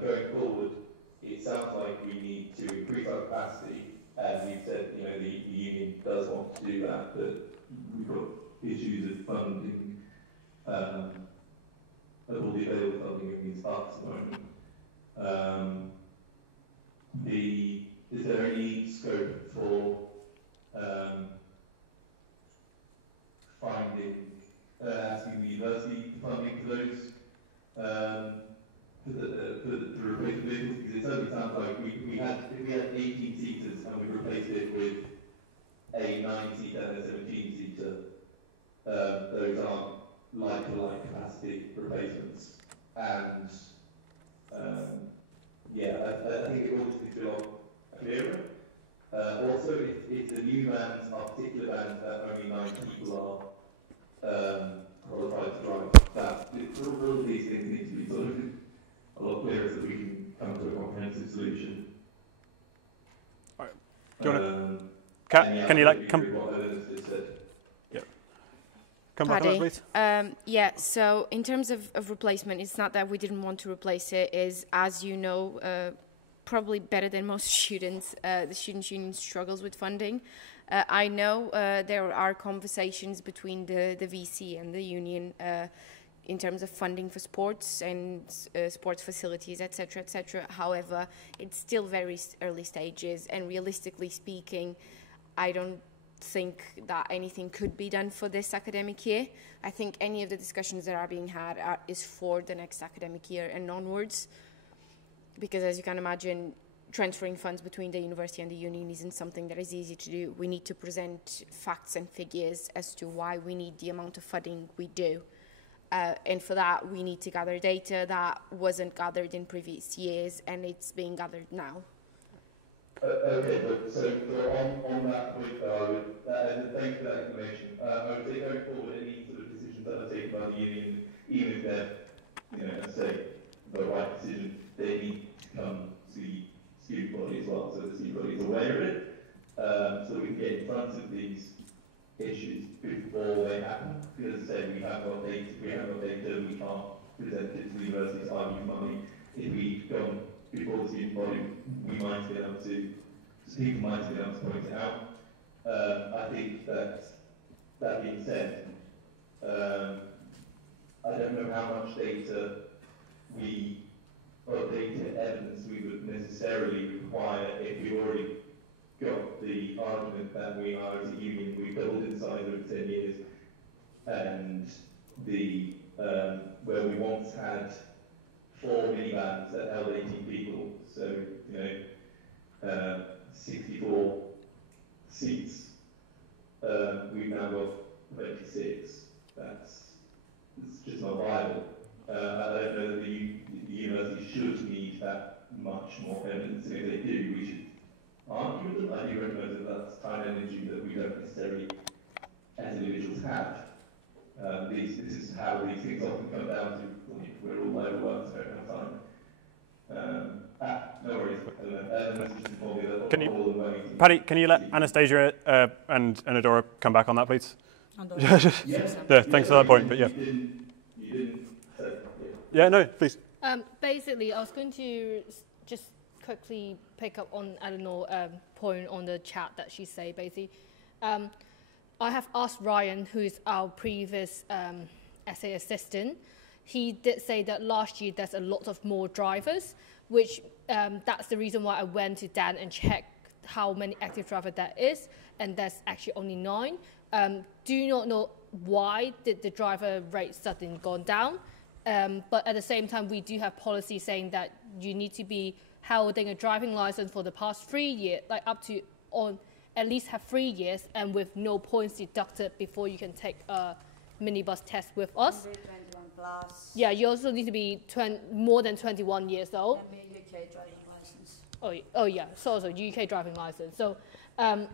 Going forward, it sounds like we need to increase our capacity, and we've said, the union does want to do that, but we've got issues of funding, of all the available funding in these parks at the moment. Is there any scope for asking the university for funding for those, for the replacement vehicles? Because it certainly sounds like if we had 18 seaters and we replaced it with a 9-seater and a 17-seater, those aren't like-for-like capacity replacements. And I think it all just needs to be a lot clearer. Also, if the new vans are particular vans that only 9 people are qualified to drive, all of these things need to be sort of a lot clearer so that we can come to a comprehensive solution. All right. Do you want to? Can you like come? Yeah. Come back on that, please. Yeah. So in terms of replacement, it's not that we didn't want to replace it. Is, as you know, probably better than most students, the Students' Union struggles with funding. I know there are conversations between the VC and the union in terms of funding for sports and sports facilities, etc., etc. However, it's still very early stages, and realistically speaking, I don't think that anything could be done for this academic year. I think any of the discussions that are being had is for the next academic year and onwards, because as you can imagine, transferring funds between the university and the union isn't something that is easy to do. We need to present facts and figures as to why we need the amount of funding we do. And for that, we need to gather data that wasn't gathered in previous years, and it's being gathered now. Okay, but so on that point, though, and thanks for that information. I would say going forward, any sort of decisions that are taken by the union, even if they're, let's say, the right decision, they need to come to the student body as well, so the student body is aware of it, so we can get in front of these issues before they happen. Because as I say, we have got data, we can't present it to the university to argue money. If we go before the student body, people might be able to point it out. I think that being said, I don't know how much data data evidence we would necessarily require if we've already got the argument that we are as a union, we've doubled in size over 10 years, and where we once had 4 minivans that held 18 people, so 64 seats. We've now got 26. It's just not viable. I don't know that the university should need that much more evidence. And if they do, we should argue with them. I do recognise that that's time and energy that we don't necessarily, as individuals, have. This is how these things often come down to. We're all overworked, so we don't have time. No worries. I don't know. The message just informed me that Can you, all of them Paddy, can you let Anastasia and Adora come back on that, please? Yeah, thanks for that point, but yeah. You didn't say, Yeah, no, please. Basically, I was going to just quickly pick up on Eleanor's point on the chat that she said. Basically, I have asked Ryan, who is our previous SA assistant. He did say that last year there's a lot of more drivers, which that's the reason why I went to Dan and checked how many active drivers there is, and there's actually only 9. Do not know why did the driver rate suddenly gone down, but at the same time we do have policy saying that you need to be holding a driving license for the past 3 years, like up to on at least have 3 years, and with no points deducted before you can take a minibus test with us. 21 plus. Yeah, you also need to be more than 21 years old. And be UK driving license. Oh yeah, so UK driving license. So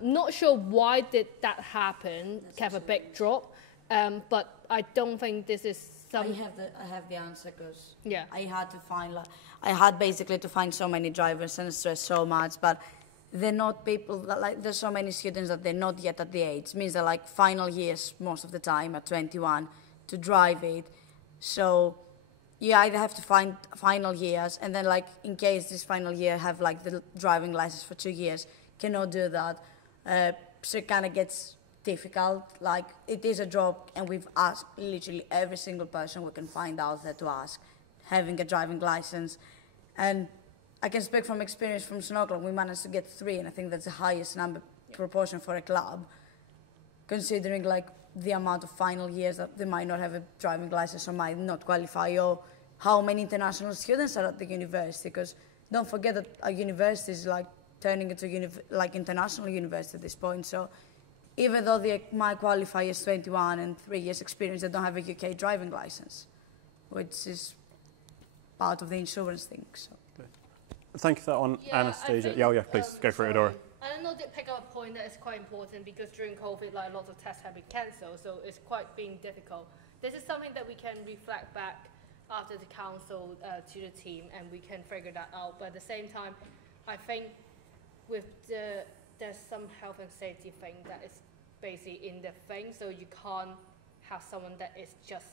not sure why did that happen, have a big drop, but I don't think this is some. I have the answer because yeah. I had basically to find so many drivers and stress so much, but they're not people that like. There's so many students that they're not yet at the age. It means they're like final years most of the time at 21 to drive it. So you either have to find final years, and then like in case this final year have like the driving license for 2 years, cannot do that. So it kind of gets difficult. Like it is a job, and we've asked literally every single person we can find out there to ask, having a driving license. And I can speak from experience from Snow Club. We managed to get 3, and I think that's the highest number proportion for a club, considering like the amount of final years that they might not have a driving license or might not qualify, or how many international students are at the university. Because don't forget that our university is like turning into like international university at this point. So even though they might qualify as 21 and 3 years experience, they don't have a UK driving license, which is part of the insurance thing. So. Thank you for that one, Anastasia. Yeah, please go for it, Adora. I don't know, did pick up a point that is quite important because during COVID, like lots of tests have been cancelled, so it's quite being difficult. This is something that we can reflect back after the council to the team, and we can figure that out. But at the same time, I think with there's some health and safety thing that is basically in the thing, so you can't have someone that is just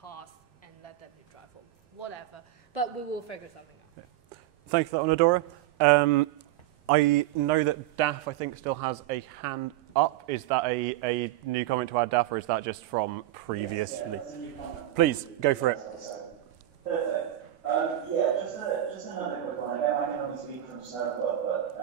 passed and let them drive home, whatever. But we will figure something out. Yeah. Thank you for that one, Adora. I know that Daff, I think, still has a hand up. Is that a new comment to add, Daff, or is that just from previously? Please, go for it. Perfect. Just another quick one. Again, I can only speak from Snow Club, but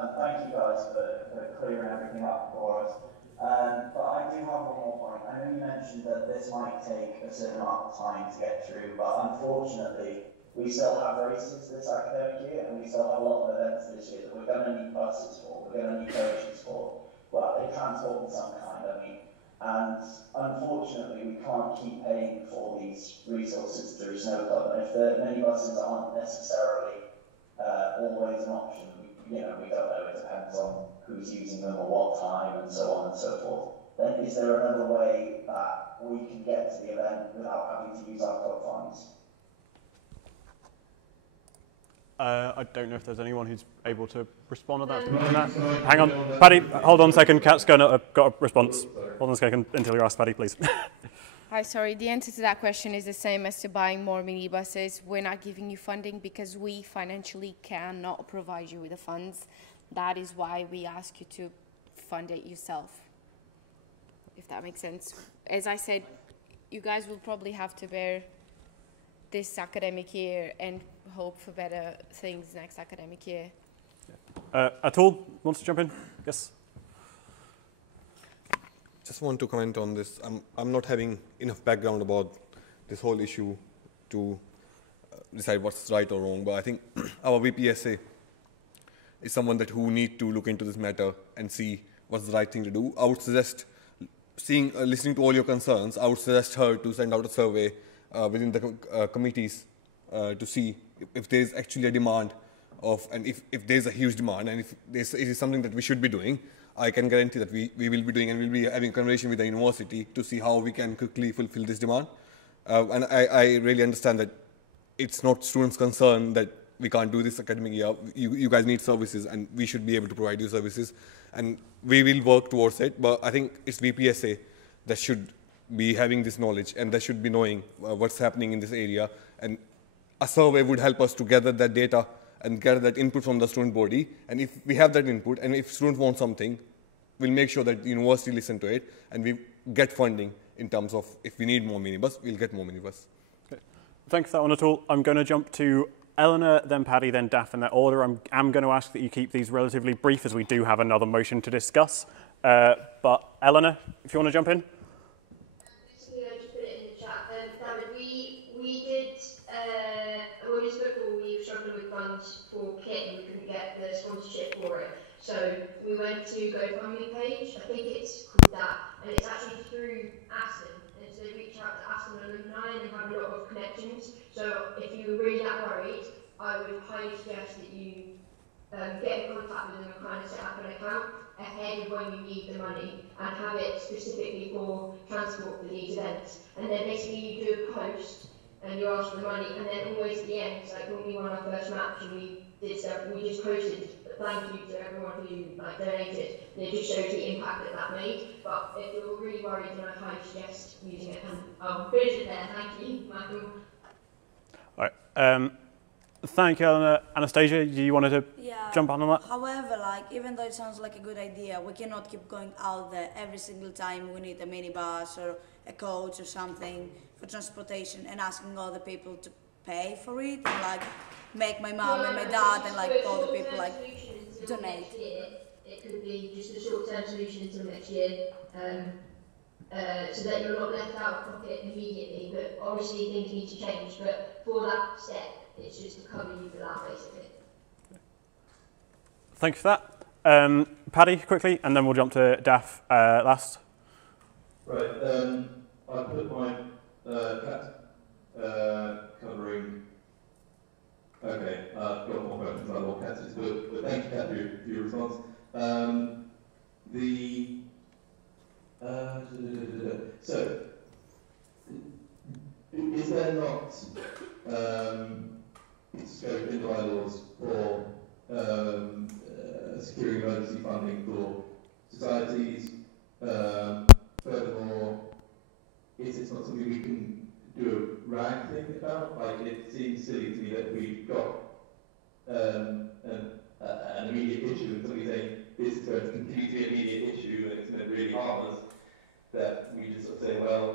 and thank you guys for clearing everything up for us. But I do have one more point. I know you mentioned that this might take a certain amount of time to get through, but unfortunately, we still have races this academic year, and we still have a lot of events this year that we're going to need buses for, we're going to need coaches for, well, a transport of some kind, I mean. And unfortunately, we can't keep paying for these resources through Snow Club. And if the minibuses aren't necessarily always an option, we don't know, it depends on who's using them or what time and so on and so forth, then is there another way that we can get to the event without having to use our club funds? I don't know if there's anyone who's able to respond to that. Hang on, Paddy, hold on a second. Kat's got a response. Hold on a second until you're asked, Paddy, please. Hi, sorry. The answer to that question is the same as to buying more minibuses. We're not giving you funding because we financially cannot provide you with the funds. That is why we ask you to fund it yourself, if that makes sense. As I said, you guys will probably have to bear this academic year and hope for better things next academic year. Atul wants to jump in? Yes. Just want to comment on this. I'm not having enough background about this whole issue to decide what's right or wrong, but I think our VPSA is someone who need to look into this matter and see what's the right thing to do. I would suggest, listening to all your concerns, I would suggest her to send out a survey within the committees to see if there is actually a demand and if there's a huge demand, and if this is something that we should be doing. I can guarantee that we will be doing, and we'll be having a conversation with the university to see how we can quickly fulfill this demand. And I really understand that it's not students' concern that we can't do this academic year. You guys need services, and we should be able to provide you services. And we will work towards it, but I think it's VPSA that should be having this knowledge, and that should be knowing what's happening in this area. And a survey would help us to gather that data and gather that input from the student body. And if we have that input, and if students want something, we'll make sure that the university listen to it, and we get funding in terms of if we need more minibus, we'll get more minibus. Okay. Thanks for that one at all. I'm going to jump to Eleanor, then Paddy, then Daph in that order. I'm going to ask that you keep these relatively brief as we do have another motion to discuss. But Eleanor, if you want to jump in. Basically, I just put it in the chat. David, we did, when we spoke before, we were struggling with funds for kit and we couldn't get the sponsorship for it. So we went to GoFundMe page, I think it's called that, and it's actually through Aston. And so they reach out to Aston alumni and they have a lot of connections. So if you were really that worried, I would highly suggest that you get in contact with them and kind of set up an account ahead of when you need the money and have it specifically for transport for these events. And then basically you do a post and you ask for the money, and then always at the end, it's like when we won our first match and we did stuff, we just posted thank you to everyone who donated, and it just shows the impact that made. But if you're really worried, then I highly suggest using it, and I'll finish it there. Thank you, Michael. All right. Thank you, Eleanor. Anastasia, you wanted to jump on that? However, even though it sounds like a good idea, we cannot keep going out there every single time we need a minibus or a coach or something for transportation and asking other people to pay for it and make my mom and my dad and all the people donate. It could be just a short-term solution until next year, so that you're not left out of pocket immediately. But obviously things need to change. But for that step, it's just to cover you for that, basically. Thank you for that. Paddy, quickly, and then we'll jump to Daph last. Right. I put my cat covering. Okay, I've got more questions about what cats is, but thank you, Kat, for your response. So, is there not scope in the bylaws for securing emergency funding for societies? Furthermore, is it not something we can do a RAG thing about? It seems silly to me that we've got an immediate issue and somebody saying this is going to continue to be an immediate issue and it's going to really harm us, that we just sort of say, well,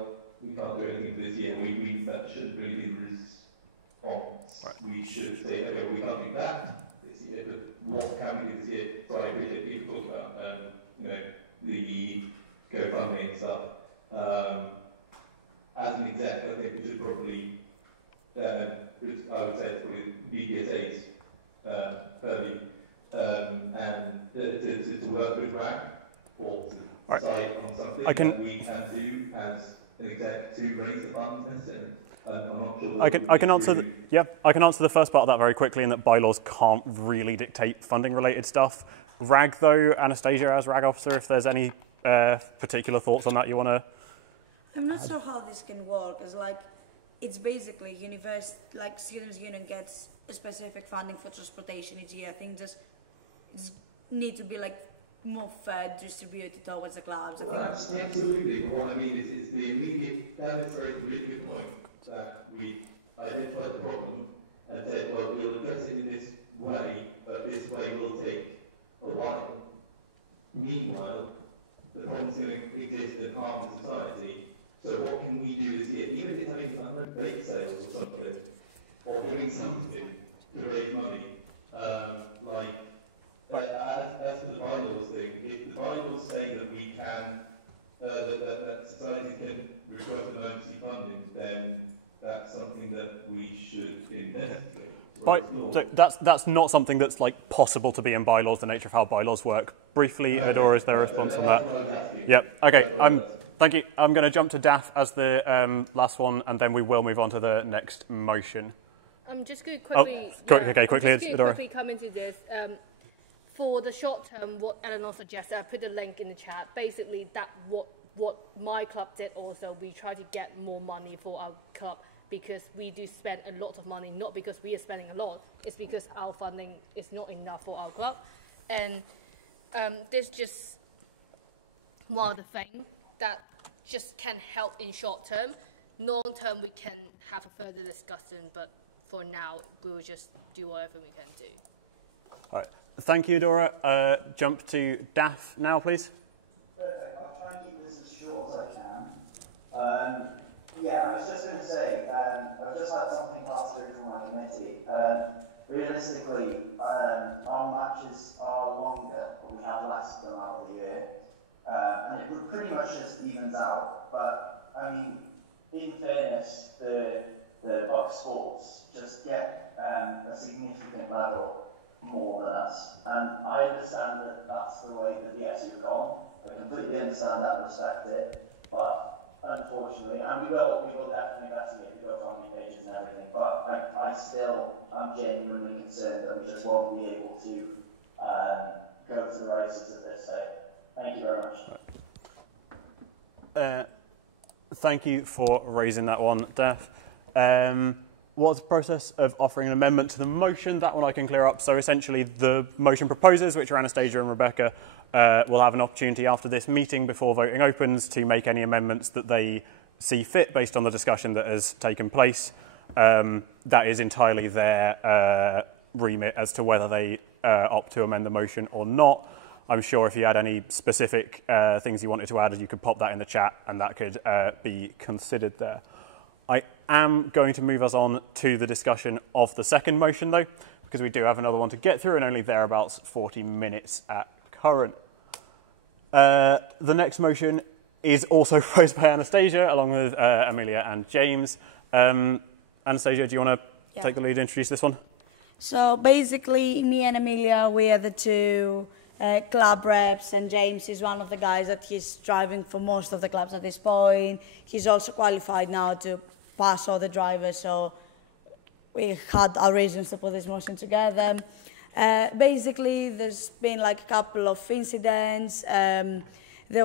we can't do anything for this year. That shouldn't really be the response. Right. We should say, okay, we can't do that this year, but what can we do this year? So I appreciate people talking about the GoFundMe and stuff. As an exec, I think we should probably, I would say it's probably BPSA's purview, and to work with RAG or to decide on something that we can do as an exec to raise the funds necessary. I'm not sure I can answer the first part of that very quickly, in that bylaws can't really dictate funding related stuff. RAG though, Anastasia as RAG officer, if there's any particular thoughts on that you want to. I'm not sure how this can work, because it's basically students' union gets a specific funding for transportation each year. I think just need to be more fair distributed towards the clubs. I think. Absolutely. What I mean is the immediate. That is a very good point. That we identified the problem and said, well, we'll address it in this way, but this way will take a while. Meanwhile, the problem's going to exist in half the society. So what can we do this year? Even if it's having bake sales or something, or doing something to raise money, as for the bylaws thing, if the bylaws say that we can, that societies can request emergency funding, then that's something that we should investigate. So that's not something that's possible to be in bylaws, the nature of how bylaws work. Briefly, Adora, is there a response on that? Yep. Okay. Thank you. I'm going to jump to DAF as the last one, and then we will move on to the next motion. I'm just going to quickly, quickly come into this. For the short term, what Eleanor suggested, I put the link in the chat. Basically, that what my club did also, we try to get more money for our club because we do spend a lot of money, not because we are spending a lot, it's because our funding is not enough for our club. And this just one of the things that just can help in short term. Long term, we can have a further discussion, but for now, we will just do whatever we can do. All right. Thank you, Dora. Jump to DAF now, please. Perfect. I'll try and keep this as short as I can. Yeah, I was just going to say, I've just had something pass through from my committee. Realistically, our matches are longer, but we have less of them out of the year. And it pretty much just evens out. But, I mean, in fairness, the Bucks Sports just get a significant level more than us, and I understand that that's the way that the SU have gone. I completely understand that and respect it, but unfortunately, and we will definitely investigate the GoFundMe pages and everything, but I still am genuinely concerned that we just won't be able to go to the races at this stage. Thank you very much. Thank you for raising that one, Def. What's the process of offering an amendment to the motion? That one I can clear up. So essentially the motion proposers, which are Anastasia and Rebecca, will have an opportunity after this meeting before voting opens to make any amendments that they see fit based on the discussion that has taken place. That is entirely their remit as to whether they opt to amend the motion or not. I'm sure if you had any specific things you wanted to add, you could pop that in the chat and that could be considered there. I am going to move us on to the discussion of the second motion, though, because we do have another one to get through and only thereabouts 40 minutes at current. The next motion is also posed by Anastasia, along with Amelia and James. Anastasia, do you want to take the lead and introduce this one? So basically, me and Amelia, we are the two club reps, and James is one of the guys that he's driving for most of the clubs at this point. He's also qualified now to pass all the drivers, so we had our reasons to put this motion together. Basically, there's been like a couple of incidents. There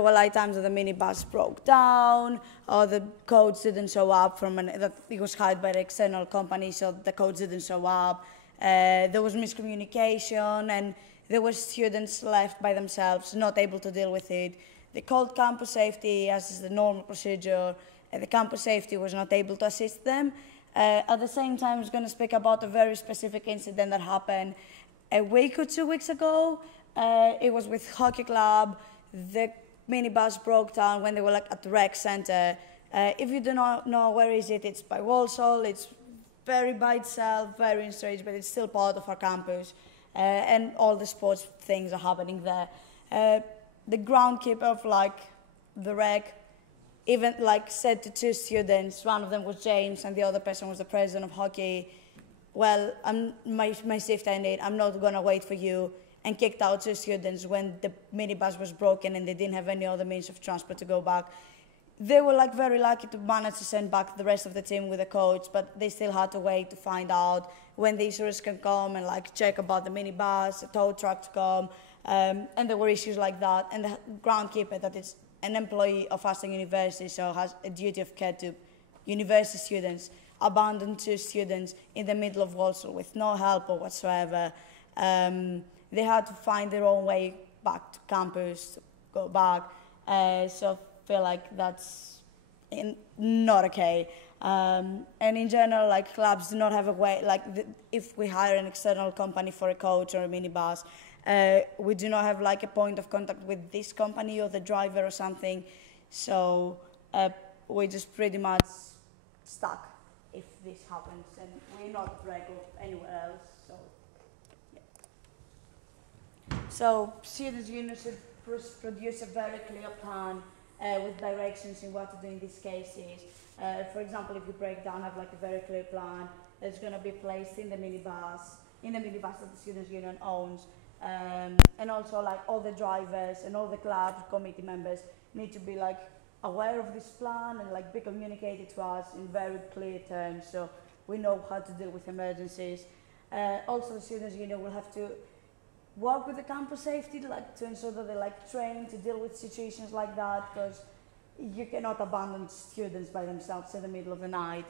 were like times that the minibus broke down, or the codes didn't show up that it was hired by the external company, so the codes didn't show up. There was miscommunication, and there were students left by themselves, not able to deal with it. They called campus safety, as is the normal procedure, and the campus safety was not able to assist them. At the same time, I was going to speak about a very specific incident that happened a week or 2 weeks ago. It was with hockey club. The minibus broke down when they were like at the rec center. If you do not know where is it, it's by Walsall. It's very by itself, very strange, but it's still part of our campus. And all the sports things are happening there. The groundkeeper of like the rec even like said to two students, one of them was James and the other person was the president of hockey, well, my shift ended, I'm not gonna wait for you, and kicked out two students when the minibus was broken and they didn't have any other means of transport to go back. They were like very lucky to manage to send back the rest of the team with a coach, but they still had to wait to find out when the insurance can come and like check about the minibus, the tow truck to come, and there were issues like that. And the groundkeeper, that is an employee of Aston University, so has a duty of care to university students, abandoned two students in the middle of Walsall with no help or whatsoever. They had to find their own way back to campus, to go back. So I feel like that's not okay. And in general, like clubs do not have a way, like if we hire an external company for a coach or a minibus, we do not have like a point of contact with this company or the driver or something. So we're just pretty much stuck if this happens, and we're not reg of anywhere else. So, yeah. So students' union should produce a very clear plan with directions in what to do in these cases. For example, if you break down, have like a very clear plan that's going to be placed in the minibus that the students' union owns. And also like all the drivers and all the club committee members need to be like aware of this plan and like be communicated to us in very clear terms, so we know how to deal with emergencies. Also, the students, will have to work with the campus safety, like to ensure that they're like trained to deal with situations like that, because you cannot abandon students by themselves in the middle of the night.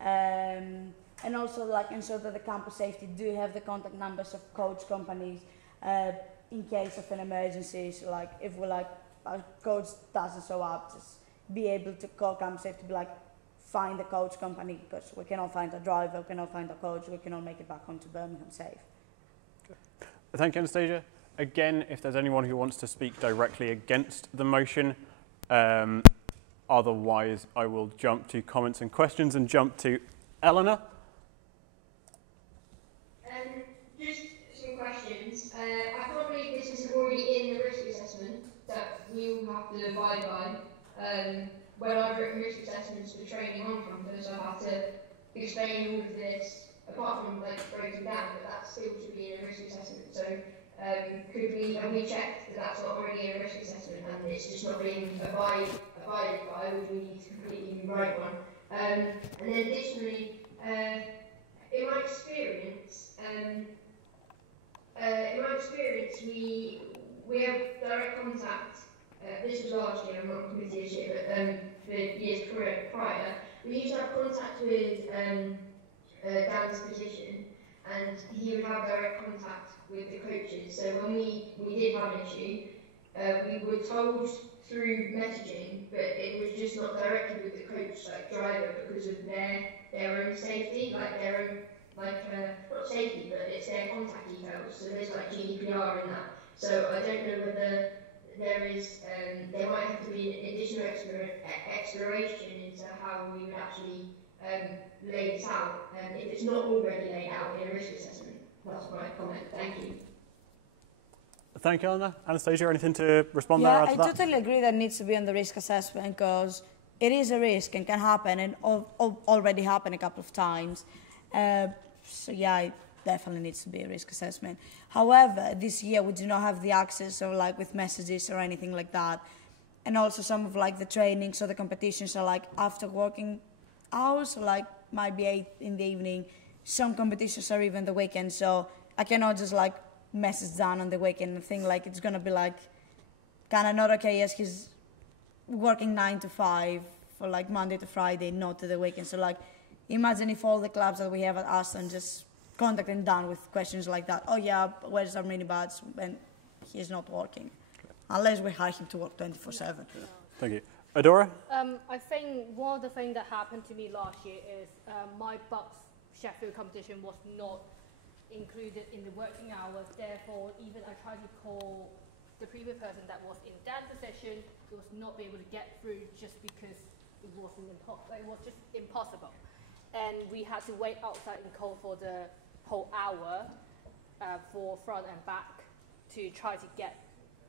And also like ensure that the campus safety do have the contact numbers of coach companies in case of an emergency. So like if we're like our coach doesn't show up, just be able to call campus safety to be like, find the coach company, because we cannot find a driver, we cannot find a coach, we cannot make it back home to Birmingham safe. Thank you, Anastasia. Again, if there's anyone who wants to speak directly against the motion, otherwise I will jump to comments and questions and jump to Eleanor. Just some questions. I can't believe this is already in the risk assessment that we all have to abide by. When I've written risk assessments for training on campus, I've had to explain all of this, apart from like breaking down, but that still should be in a risk assessment. So have we checked that that's not already in a risk assessment and it's just not being abided by, or do we need to completely rewrite one? And then additionally, in my experience, we have direct contact. This was last year, I'm not committed this year, but for years prior, we used to have contact with Dan's position, and he would have direct contact with the coaches. So when we did have an issue, we were told through messaging, but it was just not directly with the coach, like driver, because of their own safety, like their own, not safety, but it's their contact details. So there's like GDPR in that. So I don't know whether there might have to be an additional exploration into how we would actually lay this out, if it's not already laid out in a risk assessment. That's my comment. Thank you. Thank you, Eleanor. Anastasia, anything to respond there after I that? totally agree that it needs to be on the risk assessment, because it is a risk and can happen, and already happened a couple of times. So yeah, it definitely needs to be a risk assessment. However, this year we do not have the access or like with messages or anything like that. And also some of like the trainings or the competitions are like after working hours, so like might be 8 in the evening. Some competitions are even the weekend, so I cannot just like message Dan on the weekend and think like it's gonna be like kind of not okay as he's working 9 to 5 for like Monday to Friday, not to the weekend. So like imagine if all the clubs that we have at Aston just contacting Dan with questions like that. Oh yeah, where's our minibus when he's not working? Unless we hire him to work 24/7. Thank you. Adora? I think one of the things that happened to me last year is my Bucks Sheffield competition was not included in the working hours. Therefore, even I tried to call the previous person that was in Dan's session, it was not be able to get through just because it wasn't it was just impossible. And we had to wait outside and call for the whole hour for front and back to try to get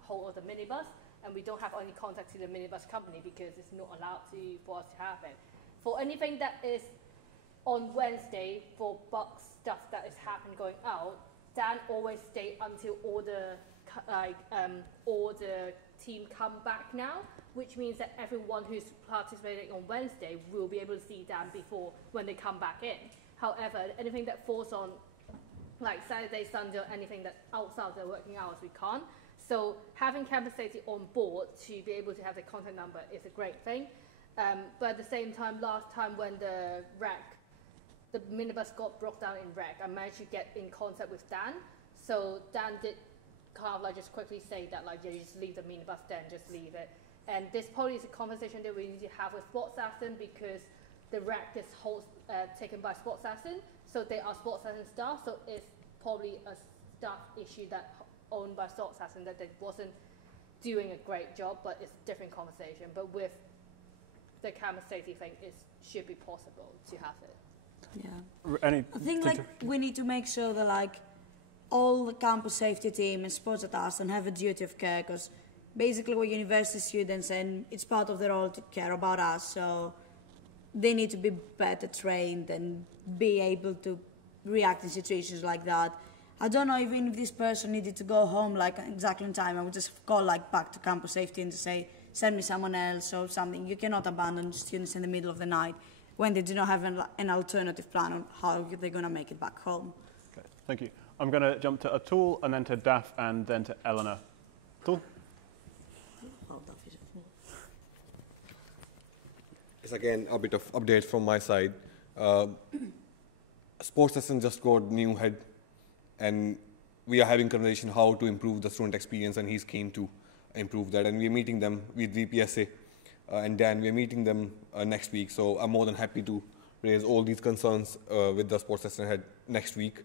hold of the minibus. And we don't have any contact to the minibus company because it's not allowed for us to have it. For anything that is on Wednesday, for Bucks stuff that is happening going out, Dan always stay until all the team come back now, which means that everyone who's participating on Wednesday will be able to see Dan before when they come back in. However, anything that falls on like Saturday, Sunday, or anything that outside the working hours, we can't. So having campus safety on board to be able to have the contact number is a great thing. But at the same time, last time when the minibus got broke down in wreck, I managed to get in contact with Dan. So Dan did kind of like just quickly say that like, yeah, you just leave the minibus then, just leave it. And this probably is a conversation that we need to have with Sports Aston, because the wreck is taken by Sports Aston. So they are Sports Aston staff, so it's probably a staff issue that owned by Sports Aston that they wasn't doing a great job, but it's a different conversation. But with the campus safety thing, it should be possible to have it. Yeah. I think like we need to make sure that like all the campus safety team and sports at Aston have a duty of care, because basically we're university students and it's part of their role to care about us. So they need to be better trained and be able to react in situations like that. I don't know even if this person needed to go home like exactly in time. I would just call like back to campus safety and just say, send me someone else or something. You cannot abandon students in the middle of the night when they do not have an alternative plan on how they're going to make it back home. Okay, thank you. I'm going to jump to Atul and then to Daph and then to Eleanor. Atul? It's again a bit of update from my side. Sports Aston just got new head, and we are having conversation how to improve the student experience, and he's keen to improve that. And we're meeting them with VPSA and Dan. We're meeting them next week, so I'm more than happy to raise all these concerns with the Sports Aston head next week.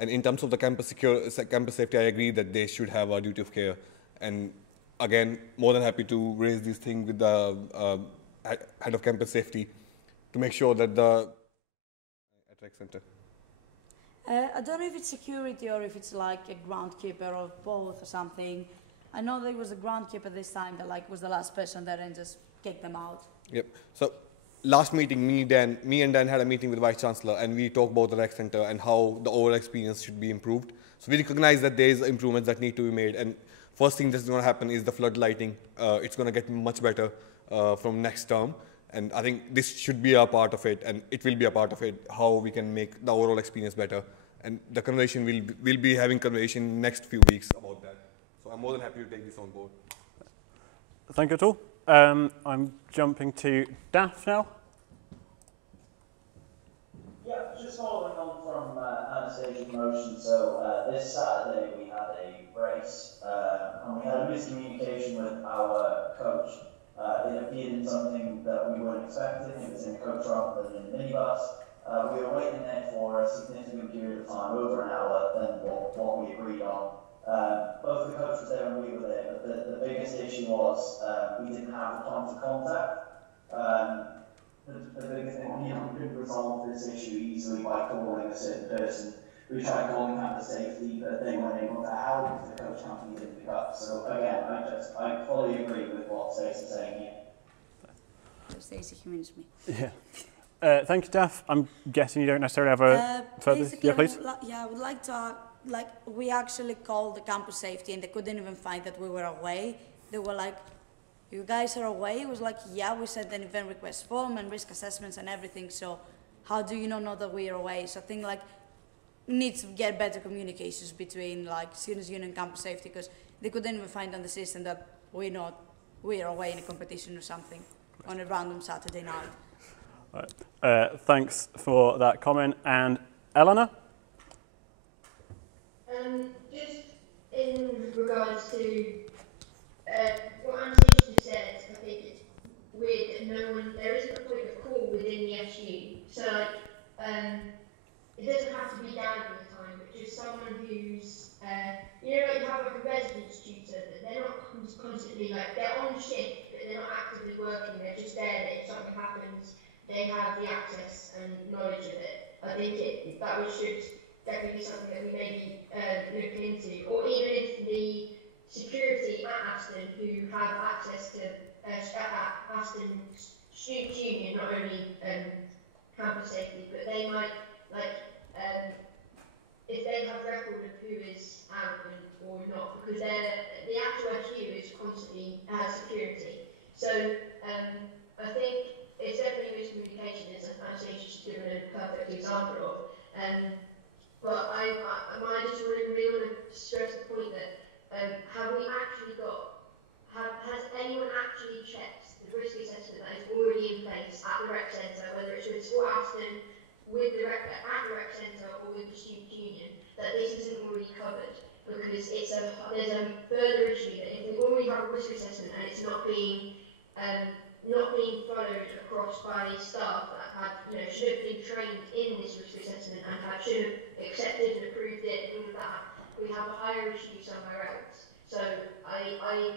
And in terms of the campus safety, I agree that they should have a duty of care. And again, more than happy to raise these things with the head of campus safety to make sure that the rec center. I don't know if it's security or if it's like a groundkeeper or both or something. I know there was a groundkeeper this time that like was the last person there and just kicked them out. Yep. So last meeting, me and Dan had a meeting with the Vice Chancellor, and we talked about the rec center and how the overall experience should be improved. So we recognize that there is improvements that need to be made, and first thing that's going to happen is the flood lighting. It's going to get much better from next term, and I think this should be a part of it, and it will be a part of it, how we can make the overall experience better. And the conversation we'll be having conversation next few weeks about that. So I'm more than happy to take this on board. Thank you, Atul. I'm jumping to Daph now. Yeah, just following on from Anastasia's motion. So this Saturday we had a race and we had a miscommunication with our coach. It appeared in something that we weren't expecting. It was in a coach rather than in a minibus. We were waiting there for a significant period of time, over an hour, than what we agreed on. Both the coach was there and we were there, but the biggest issue was we didn't have the point of contact. The biggest thing, we couldn't resolve this issue easily by calling a certain person. We tried calling campus safety, but they weren't able to help if the coach company didn't pick up. So again, I fully agree with what Stacey's saying here. Stacey convinced me. Yeah. Thank you, Daph. I'm guessing you don't necessarily have a further... Yeah, please. I would like to... we actually called the campus safety and they couldn't even find that we were away. They were like, you guys are away? It was like, yeah, we sent an event request form and risk assessments and everything, so how do you not know that we are away? So I think like needs to get better communications between like students' union and campus safety, because they couldn't even find on the system that we are away in a competition or something on a random Saturday night. All right. Thanks for that comment. And Eleanor? Just in regards to what Anastasia just said, I think it's weird that there isn't a point of call within the SU. So it doesn't have to be down all the time, but just someone who's, you have like a residence tutor, that they're not constantly, like, they're on shift, but they're not actively working, they're just there that if something happens, they have the access and knowledge of it. I think that should definitely be something that we maybe look into, or even if the security at Aston who have access to Aston Student Union, not only campus safety, but they might, like, if they have record of who is out or not, because the actual queue is constantly security. So I think it's definitely miscommunication, as Anastasia's just given a perfect example of. But I just really want to stress the point that have we actually has anyone actually checked the risk assessment that is already in place at the rec centre, whether it's with Sport Aston, at the rec centre or with the student union, that this isn't already covered? Because there's a further issue that if we already have a risk assessment and it's not being followed across by staff that should have been trained in this risk assessment and should have accepted and approved it and all of that, we have a higher issue somewhere else. So I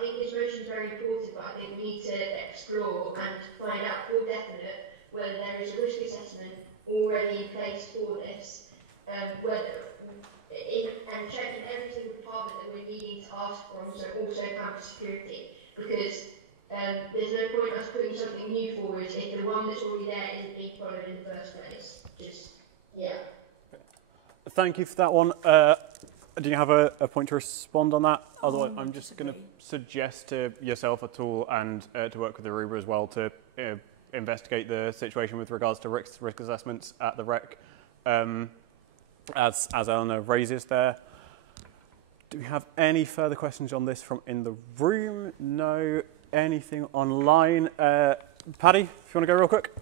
think this motion is very important, but I think we need to explore and find out for definite whether there is a risk assessment already in place for this, and checking every single department that we're needing to ask from, so also campus security, because there's no point us putting something new forward if the one that's already there isn't being followed in the first place. Thank you for that one. do you have a point to respond on that? Otherwise, I'm just going to suggest to yourself at all and to work with the Aruba as well to investigate the situation with regards to risk assessments at the REC, as Eleanor raises there. Do we have any further questions on this from in the room? No. Anything online? Paddy, if you want to go real quick.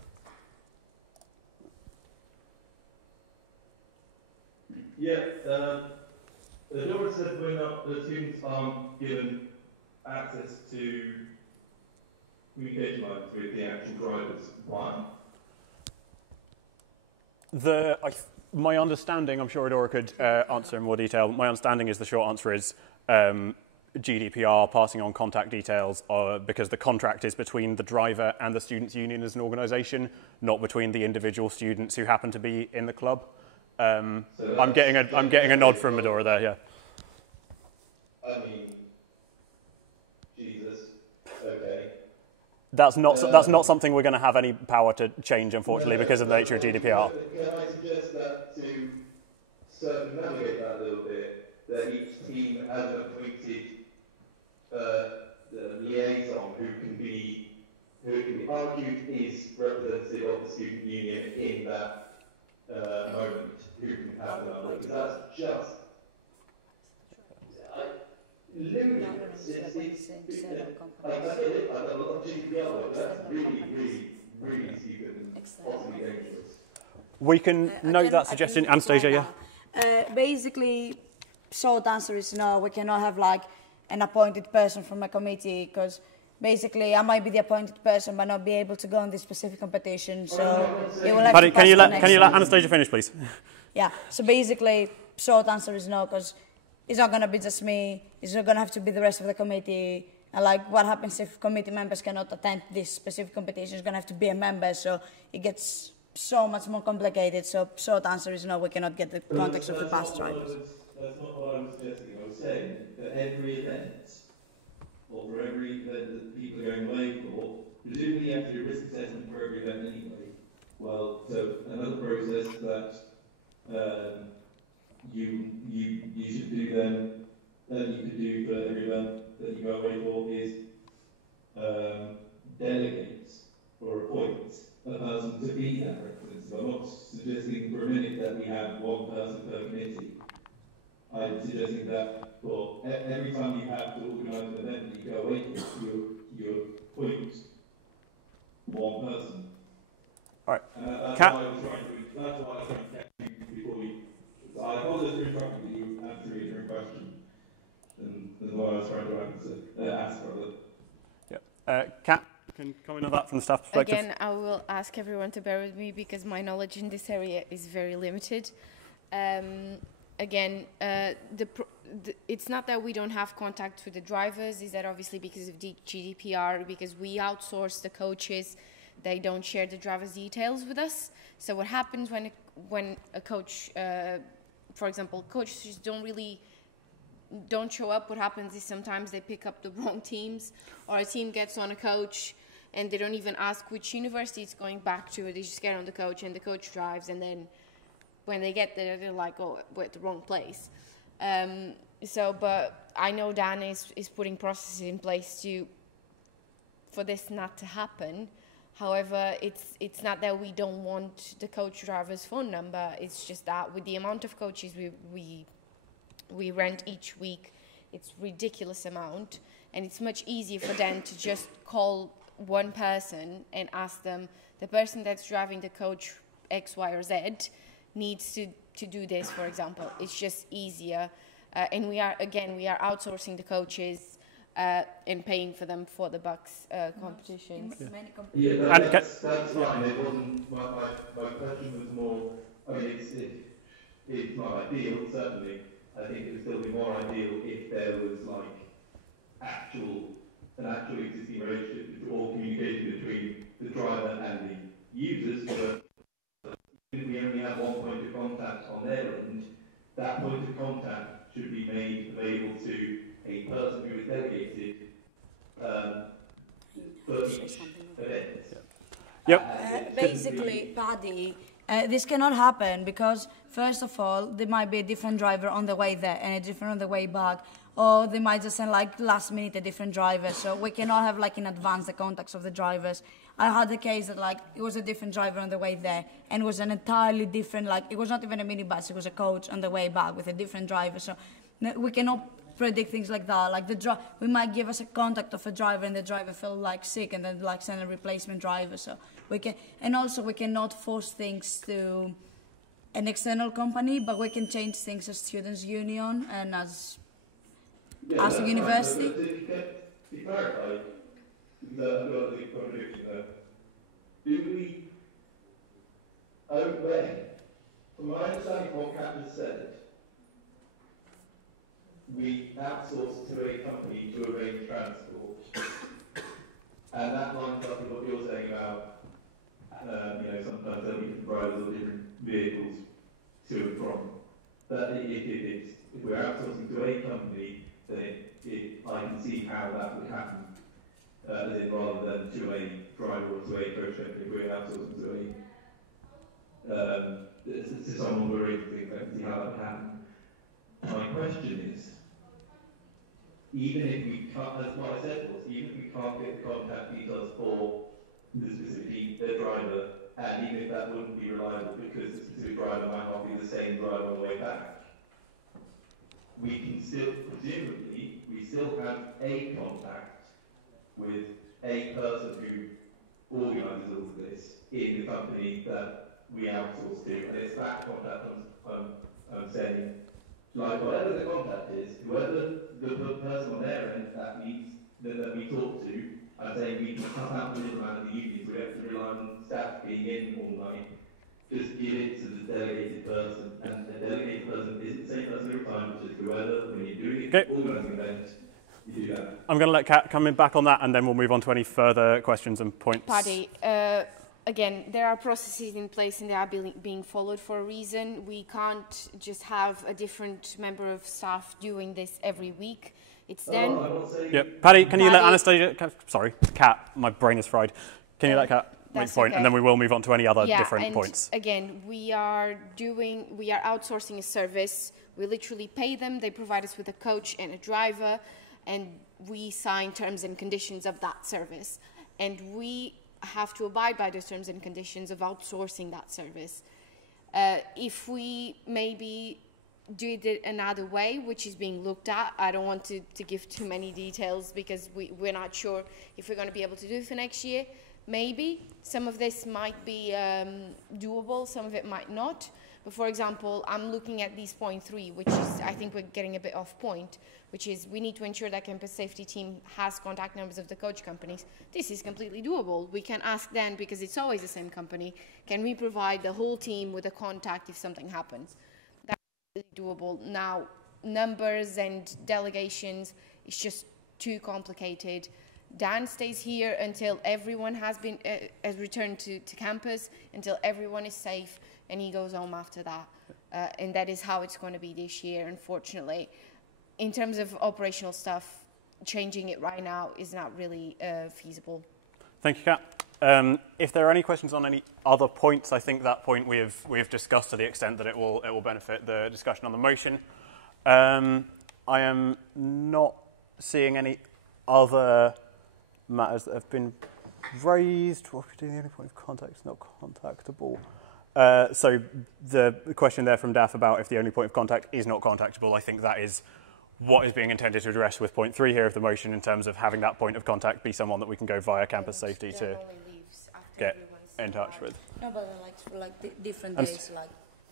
Yeah, Laura said the students aren't given access to communication lines with the actual drivers. Why? My understanding, I'm sure Adora could answer in more detail. My understanding is the short answer is GDPR passing on contact details because the contract is between the driver and the students' union as an organisation, not between the individual students who happen to be in the club. I'm getting a nod from Medora there. Yeah. I mean, Jesus. Okay. That's not something we're going to have any power to change, unfortunately, because of the nature of GDPR. Can I suggest that to circumnavigate that a little bit, that each team has an appointed liaison who can be argued is representative of the student union in that moment, who can have the number, because that's just ludicrous. I get it, I've done a lot of GDPR work, but that's really stupid and possibly dangerous. We can note that suggestion. Anastasia, yeah? Basically, short answer is no, we cannot have like an appointed person from a committee, because basically I might be the appointed person but not be able to go on this specific competition, so it will have Paddy, to pass can you to let Anastasia finish, please? Yeah, so basically, short answer is no, because it's not going to be just me, it's going to have to be the rest of the committee. And like, what happens if committee members cannot attend this specific competition? It's going to have to be a member, so it gets so much more complicated. So short answer is no, we cannot get the context of the past drivers. That's not what I was suggesting. I was saying that every event, or for every event that people are going away for, presumably you have to do a risk assessment for every event anyway. Well, so another process that you should do then, that you could do for every event that you go away for is delegate or appoint a person to be that representative. I'm not suggesting for a minute that we have one person per committee. I'm suggesting that for every time you have to organise an event that you go away for, you appoint one person. All right. That's why I was trying to catch you before we. So I apologize for interrupting, but you answered your question. And that's why I was trying to ask for it. Yeah. Kat, can comment on that from the staff perspective? Again, I will ask everyone to bear with me because my knowledge in this area is very limited. Again, it's not that we don't have contact with the drivers, is that obviously because of the GDPR, because we outsource the coaches, they don't share the driver's details with us. So what happens when a coach, for example, coaches don't show up, what happens is sometimes they pick up the wrong teams, or a team gets on a coach and they don't even ask which university it's going back to, they just get on the coach and the coach drives, and then when they get there, they're like, oh, we're at the wrong place. But I know Dan is putting processes in place for this not to happen. However, it's not that we don't want the coach driver's phone number. It's just that with the amount of coaches we rent each week, it's ridiculous amount, and it's much easier for them to just call one person and ask them, the person that's driving the coach X, Y, or Z needs to do this, for example. It's just easier, and we are outsourcing the coaches and paying for them for the Bucks competitions. Yeah, that's fine. It wasn't my question was more. I mean, it's not ideal, certainly. I think it would still be more ideal if there was like an actual existing relationship or communication between the driver and the users. But if we only have one point of contact on their end, that point of contact should be made available to a person who is delegated for each event. Yep. Basically, Paddy, This cannot happen because, first of all, there might be a different driver on the way there and a different on the way back, or they might just send like last minute a different driver. So we cannot have like in advance the contacts of the drivers. I had the case that like it was a different driver on the way there and it was an entirely different, like it was not even a minibus, it was a coach on the way back with a different driver. So we cannot predict things like that. Like we might give us a contact of a driver and the driver feel like sick and then like send a replacement driver. So we can, and also we cannot force things to an external company, but we can change things as students' union and as a university. To clarify, because I've got a big contradiction there. Do we, from my understanding of what Kat has said, we outsource to a company to arrange transport, and that lines up with what you're saying about, sometimes there'll be different drivers or different vehicles to and from. But if we're outsourcing to a company, then I can see how that would happen. Rather than to a driver or to a coach company, if we're outsourcing to someone who arranges things, I can see how that would happen. My question is, even if we can't, as what I said was, even if we can't get the contact details for the specific driver, and even if that wouldn't be reliable because the specific driver might not be the same driver on the way back, we can still, presumably, we still have a contact with a person who organises all of this in the company that we outsource to, and it's that contact I'm saying, like whatever the contact is, whoever the person on their end that we talk to, I'm saying we can cut out the middleman of the unions, we have to rely on staff being in all night, just give it to the delegated person, and the delegated person isn't the same person every time, which is whoever, when you're doing it, organising events, you do that. I'm going to let Kat come in back on that, and then we'll move on to any further questions and points. Paddy, again, there are processes in place and they are being followed for a reason. We can't just have a different member of staff doing this every week. It's then... Yep. Paddy, can you let Anastasia... Sorry, Kat, my brain is fried. Can you let Kat make a point, and then we will move on to any other different points. Again, we are outsourcing a service. We literally pay them. They provide us with a coach and a driver, and we sign terms and conditions of that service. And we have to abide by those terms and conditions of outsourcing that service. If we maybe do it another way, which is being looked at, I don't want to give too many details because we're not sure if we're going to be able to do it for next year. Maybe some of this might be doable, some of it might not. But for example, I'm looking at this point 3, which is, I think we're getting a bit off point, which is we need to ensure that campus safety team has contact numbers of the coach companies. This is completely doable. We can ask them, because it's always the same company, can we provide the whole team with a contact if something happens? That's doable. Now, numbers and delegations, it's just too complicated. Dan stays here until everyone has returned to campus, until everyone is safe, and he goes home after that. And that is how it's going to be this year, unfortunately. In terms of operational stuff, changing it right now is not really feasible. Thank you, Kat. If there are any questions on any other points, I think that point we have discussed to the extent that it will benefit the discussion on the motion. I am not seeing any other matters that have been raised. What if we do the only point of contact is not contactable? So the question there from Daph about if the only point of contact is not contactable, I think that is what is being intended to address with point 3 here of the motion, in terms of having that point of contact be someone that we can go via campus safety to get in touch with. No, but like different days, like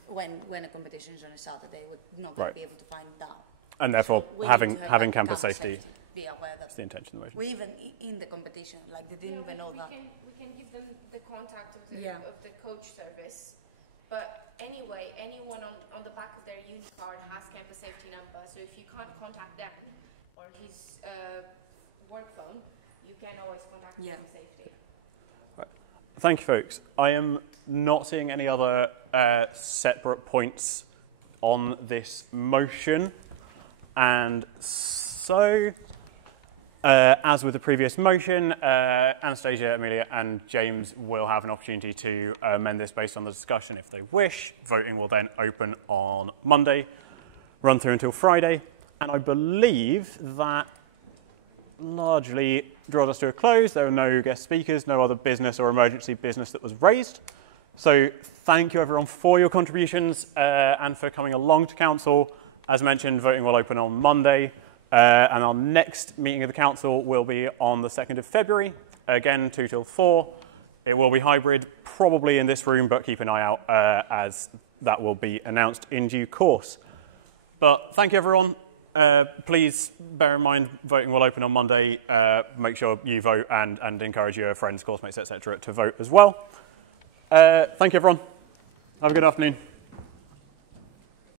when a competition is on a Saturday, we're not going to be able to find that. And therefore, having campus safety be aware that is the intention of the motion. We even in the competition, like they didn't even know that. We can give them the contact of the coach service. But anyway, anyone on the back of their uni card has campus safety number. So if you can't contact them or his work phone, you can always contact campus safety. Right. Thank you, folks. I am not seeing any other separate points on this motion. And so As with the previous motion, Anastasia, Amelia, and James will have an opportunity to amend this based on the discussion if they wish. Voting will then open on Monday, run through until Friday, and I believe that largely draws us to a close. There are no guest speakers, no other business or emergency business that was raised. So thank you everyone for your contributions and for coming along to Council. As mentioned, voting will open on Monday. And our next meeting of the Council will be on the 2nd of February, again 2 till 4. It will be hybrid, probably in this room, but keep an eye out as that will be announced in due course. But thank you everyone. Please bear in mind voting will open on Monday. Make sure you vote and encourage your friends, course mates, etc. to vote as well. Thank you everyone. Have a good afternoon.